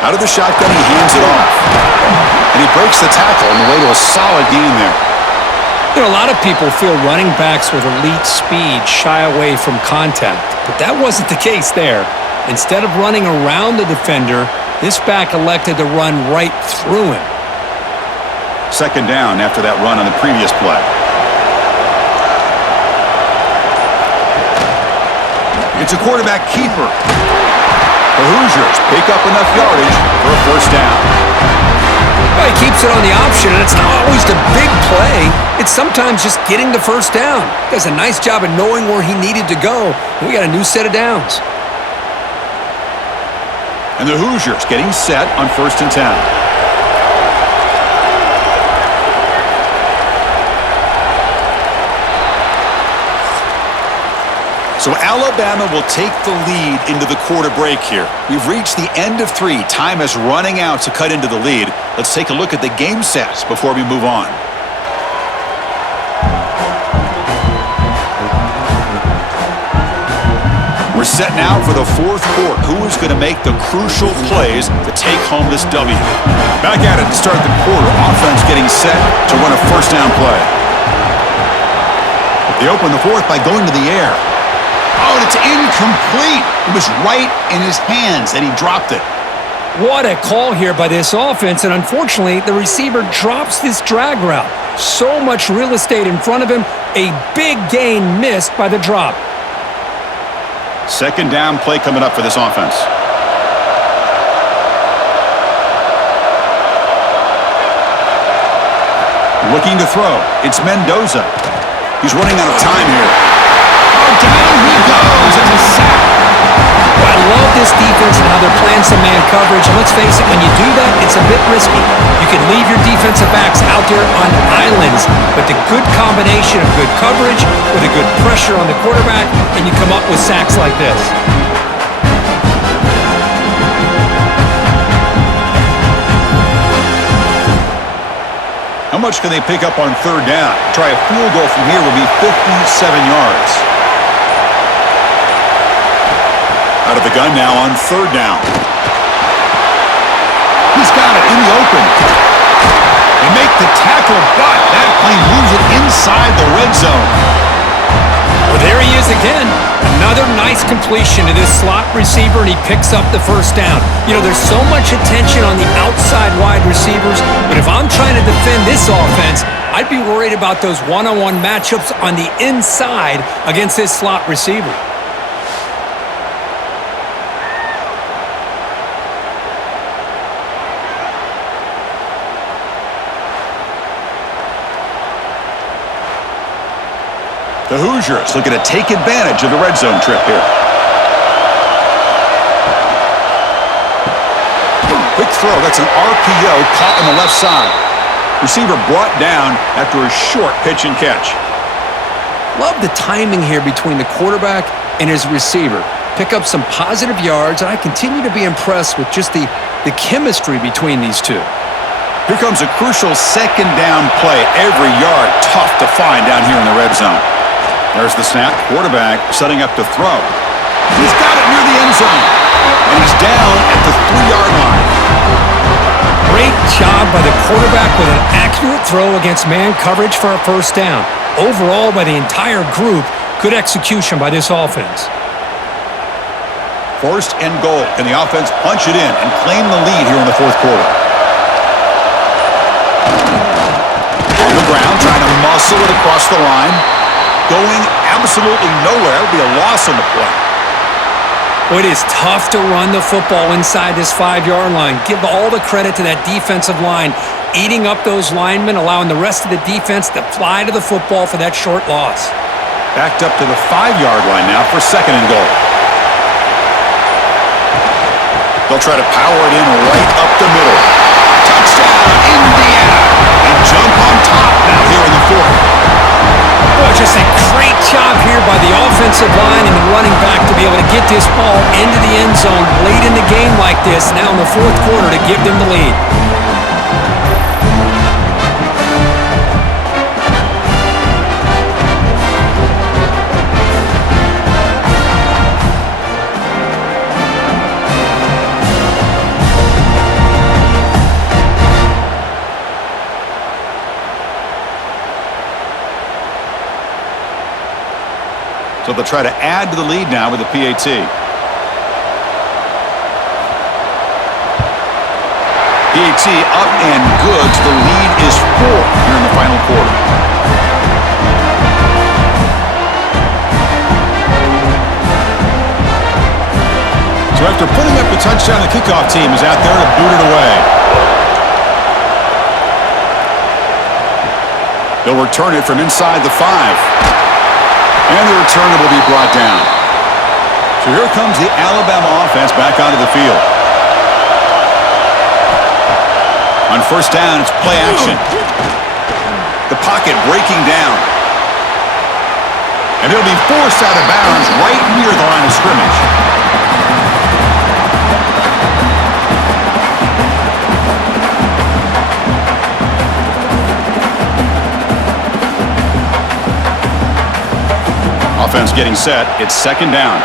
Out of the shotgun, he hands it off. And he breaks the tackle on the way to a solid gain there. You know, a lot of people feel running backs with elite speed shy away from contact, but that wasn't the case there. Instead of running around the defender, this back elected to run right through him. Second down after that run on the previous play. It's a quarterback keeper. The Hoosiers pick up enough yardage for a first down. Well, he keeps it on the option, and it's not always the big play. It's sometimes just getting the first down. He does a nice job of knowing where he needed to go. We got a new set of downs. And the Hoosiers getting set on 1st and 10. So Alabama will take the lead into the quarter break here. We've reached the end of 3. Time is running out to cut into the lead. Let's take a look at the game sets before we move on. We're set now for the 4th quarter. Who is going to make the crucial plays to take home this W? Back at it to start the quarter. Offense getting set to run a first down play. They open the 4th by going to the air. Oh, and it's incomplete. It was right in his hands, and he dropped it. What a call here by this offense, and unfortunately, the receiver drops this drag route. So much real estate in front of him, a big gain missed by the drop. Second down play coming up for this offense. Looking to throw. It's Mendoza. He's running out of time here. Oh, down he goes. It's a sack. Well, I love this defense and how they're playing some man coverage. And let's face it, when you do that, it's a bit risky. You can leave your defensive backs out there on islands, but the good combination of good coverage with a good pressure on the quarterback, and you come up with sacks like this. How much can they pick up on third down? Try a field goal from here would be 57 yards. Out of the gun now on third down. He's got it in the open. They make the tackle, but that plane moves it inside the red zone. Well, there he is again. Another nice completion to this slot receiver, and he picks up the first down. You know, there's so much attention on the outside wide receivers, but if I'm trying to defend this offense, I'd be worried about those one-on-one matchups on the inside against this slot receiver. The Hoosiers looking to take advantage of the red zone trip here. Quick throw. That's an RPO caught on the left side. Receiver brought down after a short pitch and catch. Love the timing here between the quarterback and his receiver. Pick up some positive yards, and I continue to be impressed with just the chemistry between these two. Here comes a crucial second down play. Every yard tough to find down here in the red zone. There's the snap. Quarterback setting up to throw. He's got it near the end zone. And he's down at the 3-yard line. Great job by the quarterback with an accurate throw against man coverage for a first down. Overall, by the entire group, good execution by this offense. First and goal. Can the offense punch it in and claim the lead here in the fourth quarter? On the ground, trying to muscle it across the line. Going absolutely nowhere. It would be a loss on the play. Well, it is tough to run the football inside this 5-yard line. Give all the credit to that defensive line, eating up those linemen, allowing the rest of the defense to fly to the football for that short loss. Backed up to the 5-yard line now for second and goal. They'll try to power it in right up the middle. Touchdown, Indiana! They jump on top now here in the fourth. Boy, just a great job here by the offensive line and the running back to be able to get this ball into the end zone late in the game like this, now in the fourth quarter, to give them the lead. So they'll try to add to the lead now with the PAT. PAT up and good. The lead is 4 here in the final quarter. So after putting up a touchdown, the kickoff team is out there to boot it away. They'll return it from inside the 5. And the returner will be brought down. So here comes the Alabama offense back onto the field. On first down, it's play action. The pocket breaking down. And it'll be forced out of bounds right near the line of scrimmage. Offense getting set. It's second down.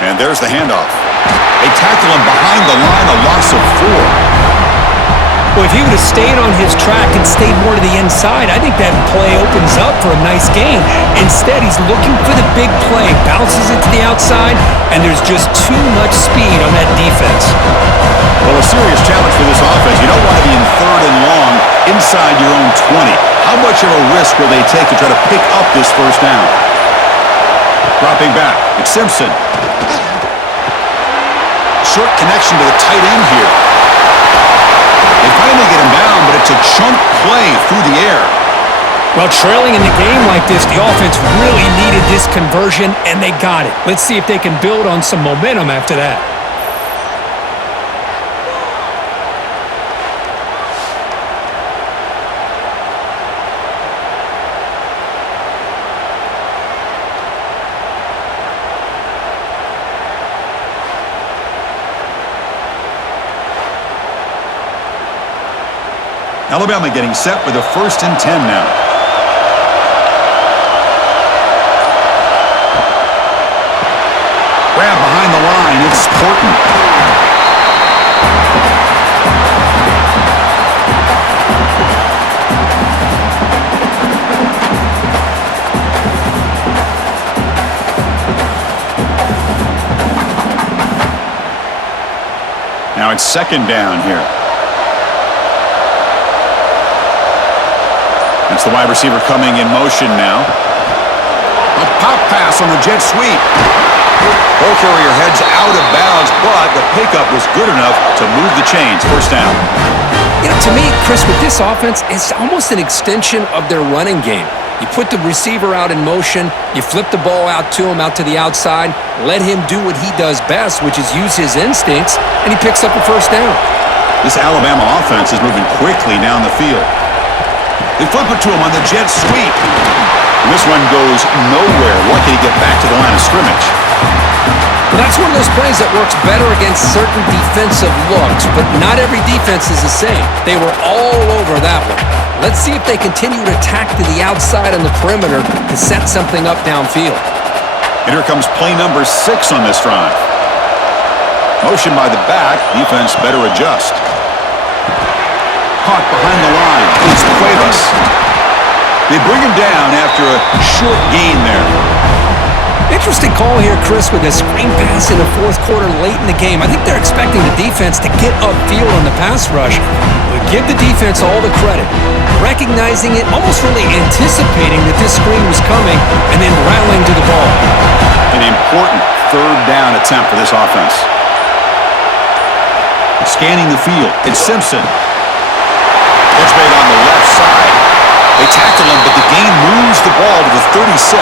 And there's the handoff. They tackle him behind the line, a loss of 4. Well, if he would have stayed on his track and stayed more to the inside, I think that play opens up for a nice game. Instead, he's looking for the big play, bounces it to the outside, and there's just too much speed on that defense. Well, a serious challenge for this offense. You don't want to be in third and long inside your own 20. How much of a risk will they take to try to pick up this first down? Dropping back, it's Simpson. short connection to the tight end here. They finally get him down, but it's a chunk play through the air. Well, trailing in the game like this, the offense really needed this conversion, and they got it. Let's see if they can build on some momentum after that. Alabama getting set with a 1st and 10 now. Grab behind the line. It's Porton. Now it's 2nd down here. That's the wide receiver coming in motion now. A pop pass on the jet sweep. Ball carrier heads out of bounds, but the pickup was good enough to move the chains. 1st down. You know, to me, Chris, with this offense, it's almost an extension of their running game. You put the receiver out in motion, you flip the ball out to him, out to the outside, let him do what he does best, which is use his instincts, and he picks up a 1st down. This Alabama offense is moving quickly down the field. They flip it to him on the jet sweep. And this one goes nowhere. Lucky to get back to the line of scrimmage. Well, that's one of those plays that works better against certain defensive looks, but not every defense is the same. They were all over that one. Let's see if they continue to attack to the outside on the perimeter to set something up downfield. And here comes play number 6 on this drive. Motion by the back. Defense better adjust. Caught behind the line. It's Cuevas. They bring him down after a short gain there. Interesting call here, Chris, with a screen pass in the 4th quarter late in the game. I think they're expecting the defense to get upfield on the pass rush. But give the defense all the credit. Recognizing it, almost really anticipating that this screen was coming, and then rallying to the ball. An important 3rd down attempt for this offense. Scanning the field. It's Simpson. It's made on the left side. They tackle him, but the gain moves the ball to the 36.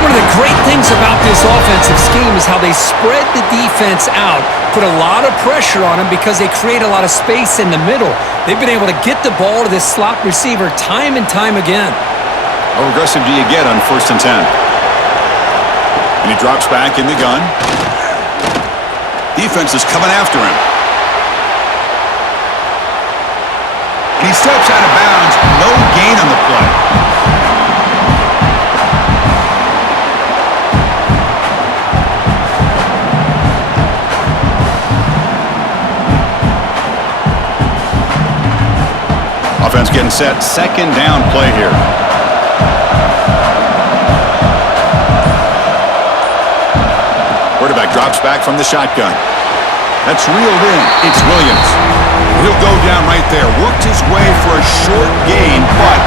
One of the great things about this offensive scheme is how they spread the defense out, put a lot of pressure on them because they create a lot of space in the middle. They've been able to get the ball to this slot receiver time and time again. How aggressive do you get on 1st and 10? And he drops back in the gun. Defense is coming after him. And he steps out of bounds. No gain on the play. Offense getting set. 2nd down play here. Quarterback drops back from the shotgun. That's reeled in. It's Williams. He'll go down right there. Worked his way for a short gain, but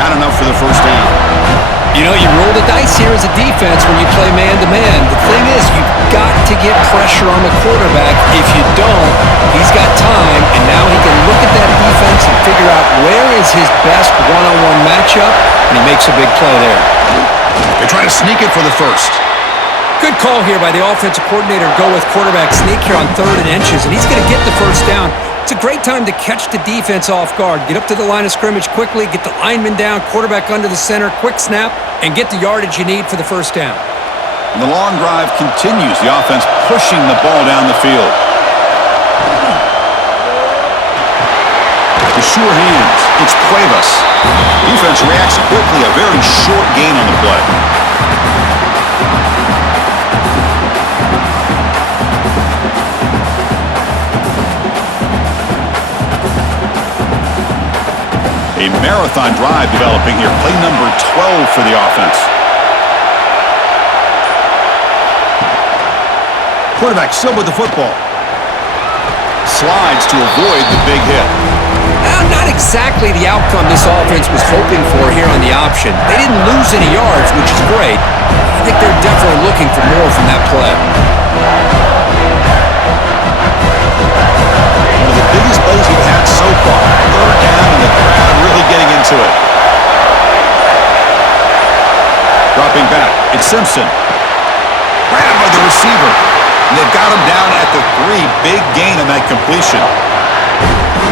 not enough for the 1st down. You know, you roll the dice here as a defense when you play man-to-man. The thing is, you've got to get pressure on the quarterback. If you don't, he's got time, and now he can look at that defense and figure out where is his best one-on-one matchup, and he makes a big play there. They try to sneak it for the 1st. Good call here by the offensive coordinator. Go with quarterback sneak here on 3rd and inches, and he's going to get the 1st down. It's a great time to catch the defense off guard. Get up to the line of scrimmage quickly, get the lineman down, quarterback under the center, quick snap, and get the yardage you need for the 1st down. And the long drive continues. The offense pushing the ball down the field. The sure hands. It's Cuevas. Defense reacts quickly. A very short gain on the play. A marathon drive developing here. Play number 12 for the offense. Quarterback still with the football. Slides to avoid the big hit. Not exactly the outcome this offense was hoping for here on the option. They didn't lose any yards, which is great. I think they're definitely looking for more from that play. Simpson. Grabbed by the receiver. And they've got him down at the 3. Big gain on that completion.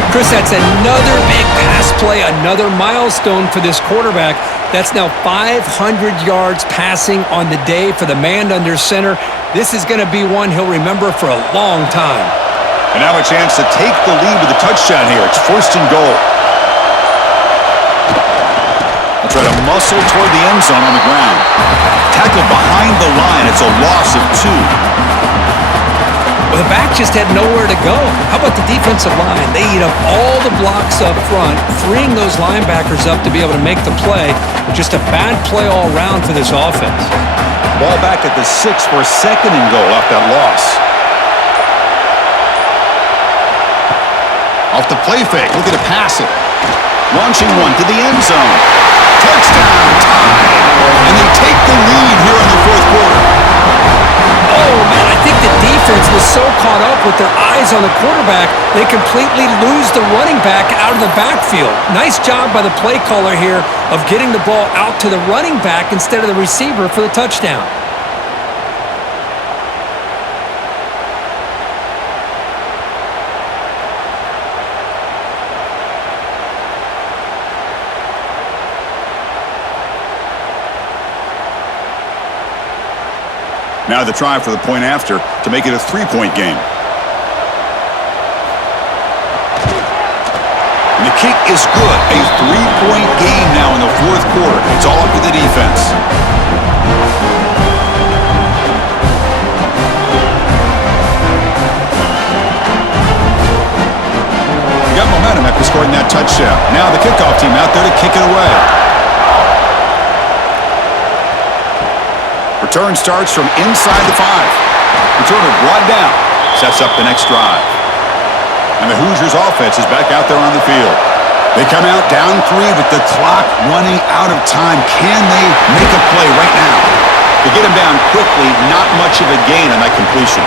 Chris, that's another big pass play, another milestone for this quarterback. That's now 500 yards passing on the day for the man under center. This is going to be one he'll remember for a long time. And now a chance to take the lead with a touchdown here. It's 1st and goal. They'll try to muscle toward the end zone on the ground. Tackled behind the line. It's a loss of 2. Well, the back just had nowhere to go. How about the defensive line? They eat up all the blocks up front, freeing those linebackers up to be able to make the play. Just a bad play all around for this offense. Ball back at the 6 for a 2nd and goal off that loss. Off the play fake, looking to pass it. Launching one to the end zone. Touchdown, tied. And they take the lead here in the 4th quarter. Oh, man, I think the defense was so caught up with their eyes on the quarterback, they completely lose the running back out of the backfield. Nice job by the play caller here of getting the ball out to the running back instead of the receiver for the touchdown. Now the try for the point after to make it a 3-point game. And the kick is good. A 3-point game now in the 4th quarter. It's all up to the defense. They got momentum after scoring that touchdown. Now the kickoff team out there to kick it away. Return starts from inside the 5. Returner brought down. Sets up the next drive. And the Hoosiers offense is back out there on the field. They come out down 3 with the clock running out of time. Can they make a play right now? They get him down quickly. Not much of a gain on that completion.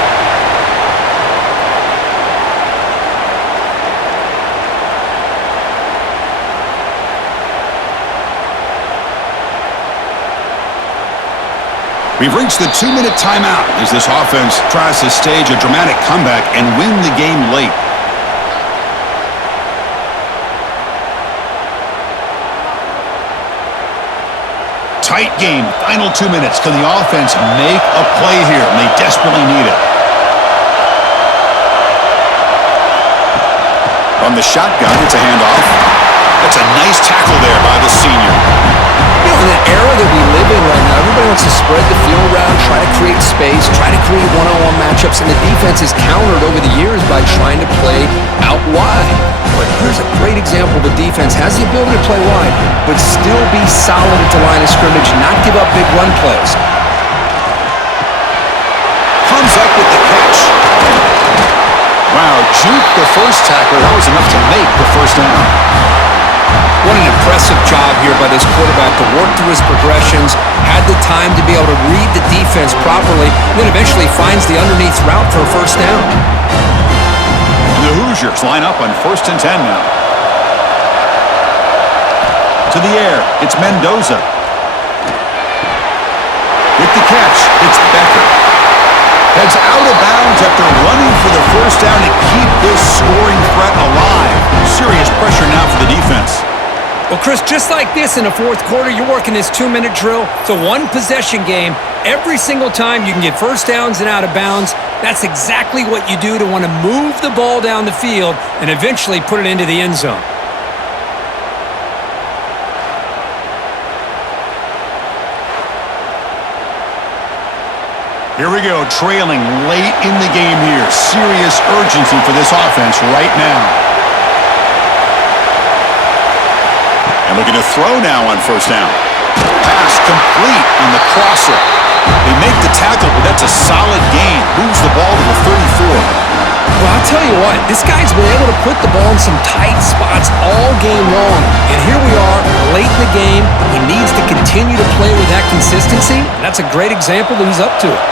We've reached the 2-minute timeout as this offense tries to stage a dramatic comeback and win the game late. Tight game, final 2 minutes. Can the offense make a play here? And they desperately need it. From the shotgun, it's a handoff. That's a nice tackle there by the senior. You know, in the era that we live in right now, everybody wants to spread the field around, try to create space, try to create one-on-one matchups, and the defense is countered over the years by trying to play out wide. But here's a great example. The defense has the ability to play wide, but still be solid at the line of scrimmage, not give up big run plays. Comes up with the catch. Wow, juke the first tackle. That was enough to make the first down. What an impressive job here by this quarterback to work through his progressions, had the time to be able to read the defense properly, and then eventually finds the underneath route for a first down. The Hoosiers line up on 1st and 10 now. To the air, it's Mendoza. With the catch, it's Becker. Heads out of bounds after running for the first down to keep this scoring threat alive. Serious pressure now for the defense. Well, Chris, just like this in the 4th quarter, you're working this 2-minute drill. It's a one-possession game. Every single time you can get first downs and out of bounds. That's exactly what you do to want to move the ball down the field and eventually put it into the end zone. Here we go, trailing late in the game here. Serious urgency for this offense right now. And looking to throw now on first down. Pass complete on the crosser. They make the tackle, but that's a solid gain. Moves the ball to the 34. Well, I'll tell you what, this guy's been able to put the ball in some tight spots all game long. And here we are, late in the game. He needs to continue to play with that consistency. That's a great example that he's up to it.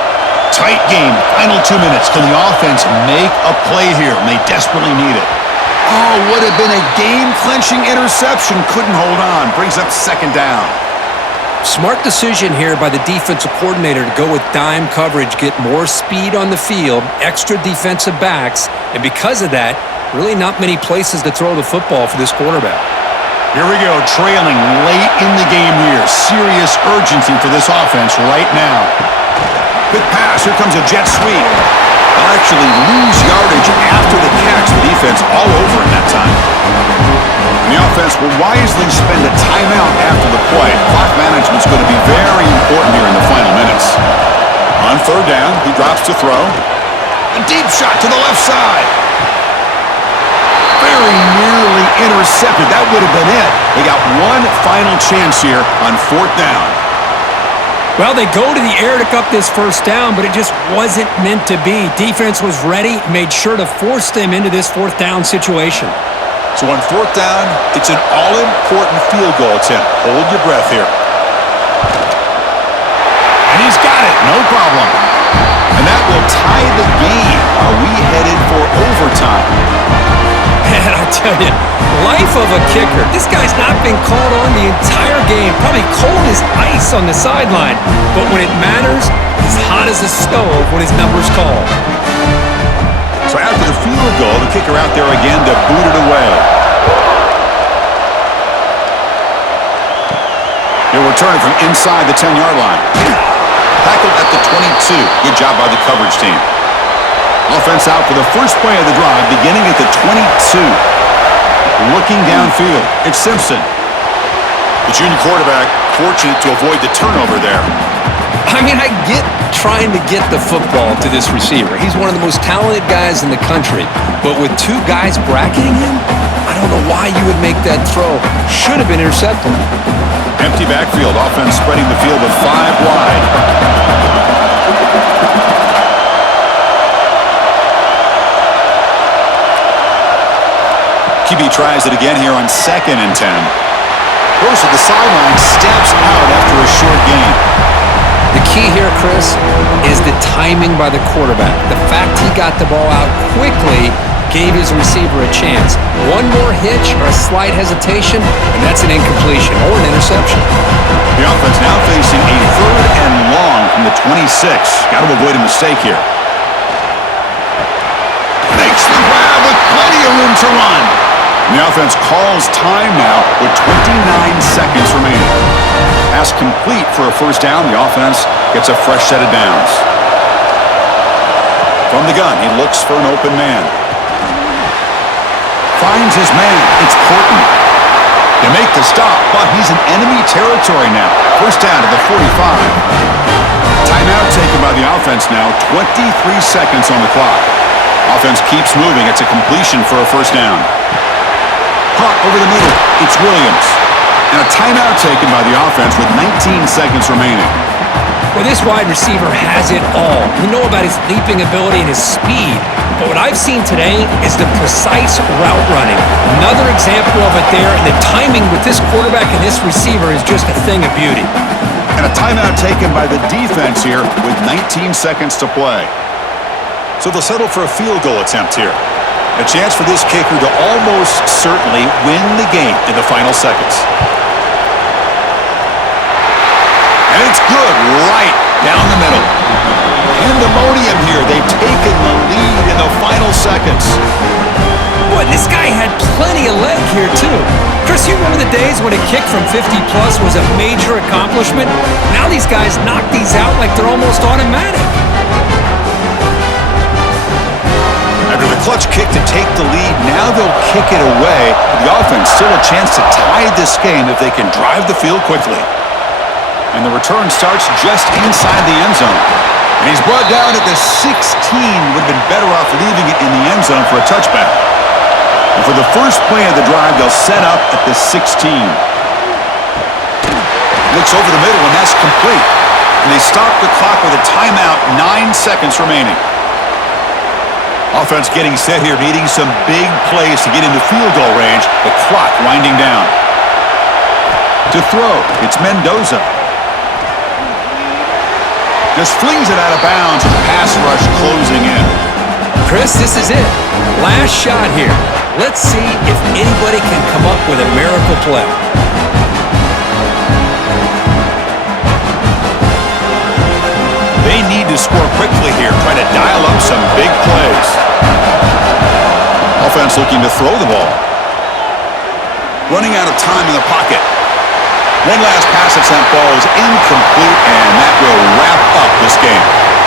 Tight game, final 2 minutes. Can the offense make a play here? And they desperately need it. Oh, would have been a game-clinching interception. Couldn't hold on. Brings up 2nd down. Smart decision here by the defensive coordinator to go with dime coverage, get more speed on the field, extra defensive backs, and because of that, really not many places to throw the football for this quarterback. Here we go, trailing late in the game here. Serious urgency for this offense right now. Good pass. Here comes a jet sweep. They'll actually lose yardage after the catch. The defense all over in that time. And the offense will wisely spend a timeout after the play. Clock management's going to be very important here in the final minutes. On third down, he drops to throw. A deep shot to the left side. Very nearly intercepted. That would have been it. They got one final chance here on fourth down. Well, they go to the air to cut this first down, but it just wasn't meant to be. Defense was ready, made sure to force them into this fourth down situation. So on fourth down, it's an all-important field goal attempt. Hold your breath here. And he's got it. No problem. And that will tie the game. Are we headed for overtime? Man, I tell you, life of a kicker. This guy's not been called on the entire game. Probably cold as ice on the sideline. But when it matters, he's hot as a stove when his number's called. So after the field goal, the kicker out there again to boot it away. He'll return it from inside the 10-yard line. Tackled at the 22. Good job by the coverage team. Offense out for the first play of the drive, beginning at the 22. Looking downfield, it's Simpson. The junior quarterback fortunate to avoid the turnover there. I mean, I get trying to get the football to this receiver. He's one of the most talented guys in the country. But with two guys bracketing him, I don't know why you would make that throw. Should have been intercepted. Empty backfield, offense spreading the field with 5 wide. QB tries it again here on 2nd and 10. Goes to the sideline, steps out after a short gain. The key here, Chris, is the timing by the quarterback. The fact he got the ball out quickly gave his receiver a chance. One more hitch or a slight hesitation, and that's an incompletion or an interception. The offense now facing a 3rd and long from the 26. Got to avoid a mistake here. Makes the grab with plenty of room to run. And the offense calls time now with 29 seconds remaining. Pass complete for a first down. The offense gets a fresh set of downs. From the gun, he looks for an open man. Finds his man. It's Portman. They make the stop, but he's in enemy territory now. First down to the 45. Timeout taken by the offense now. 23 seconds on the clock. Offense keeps moving. It's a completion for a first down. Caught over the middle. It's Williams. And a timeout taken by the offense with 19 seconds remaining. Well, this wide receiver has it all. We know about his leaping ability and his speed, but what I've seen today is the precise route running. Another example of it there, and the timing with this quarterback and this receiver is just a thing of beauty. And a timeout taken by the defense here with 19 seconds to play. So they'll settle for a field goal attempt here. A chance for this kicker to almost certainly win the game in the final seconds. And it's good right down the middle. Pandemonium here. They've taken the lead in the final seconds. Boy, this guy had plenty of leg here, too. Chris, you remember the days when a kick from 50-plus was a major accomplishment? Now these guys knock these out like they're almost automatic. After the clutch kick to take the lead, now they'll kick it away. The offense still a chance to tie this game if they can drive the field quickly. And the return starts just inside the end zone. And he's brought down at the 16. Would have been better off leaving it in the end zone for a touchback. And for the first play of the drive, they'll set up at the 16. Looks over the middle, and that's complete. And they stop the clock with a timeout, 9 seconds remaining. Offense getting set here, needing some big plays to get into field goal range. The clock winding down. To throw, it's Mendoza. Just flings it out of bounds with pass rush closing in. Chris, this is it. Last shot here. Let's see if anybody can come up with a miracle play. to score quickly here, trying to dial up some big plays. Offense looking to throw the ball. Running out of time in the pocket. One last pass attempt, ball is incomplete, and that will wrap up this game.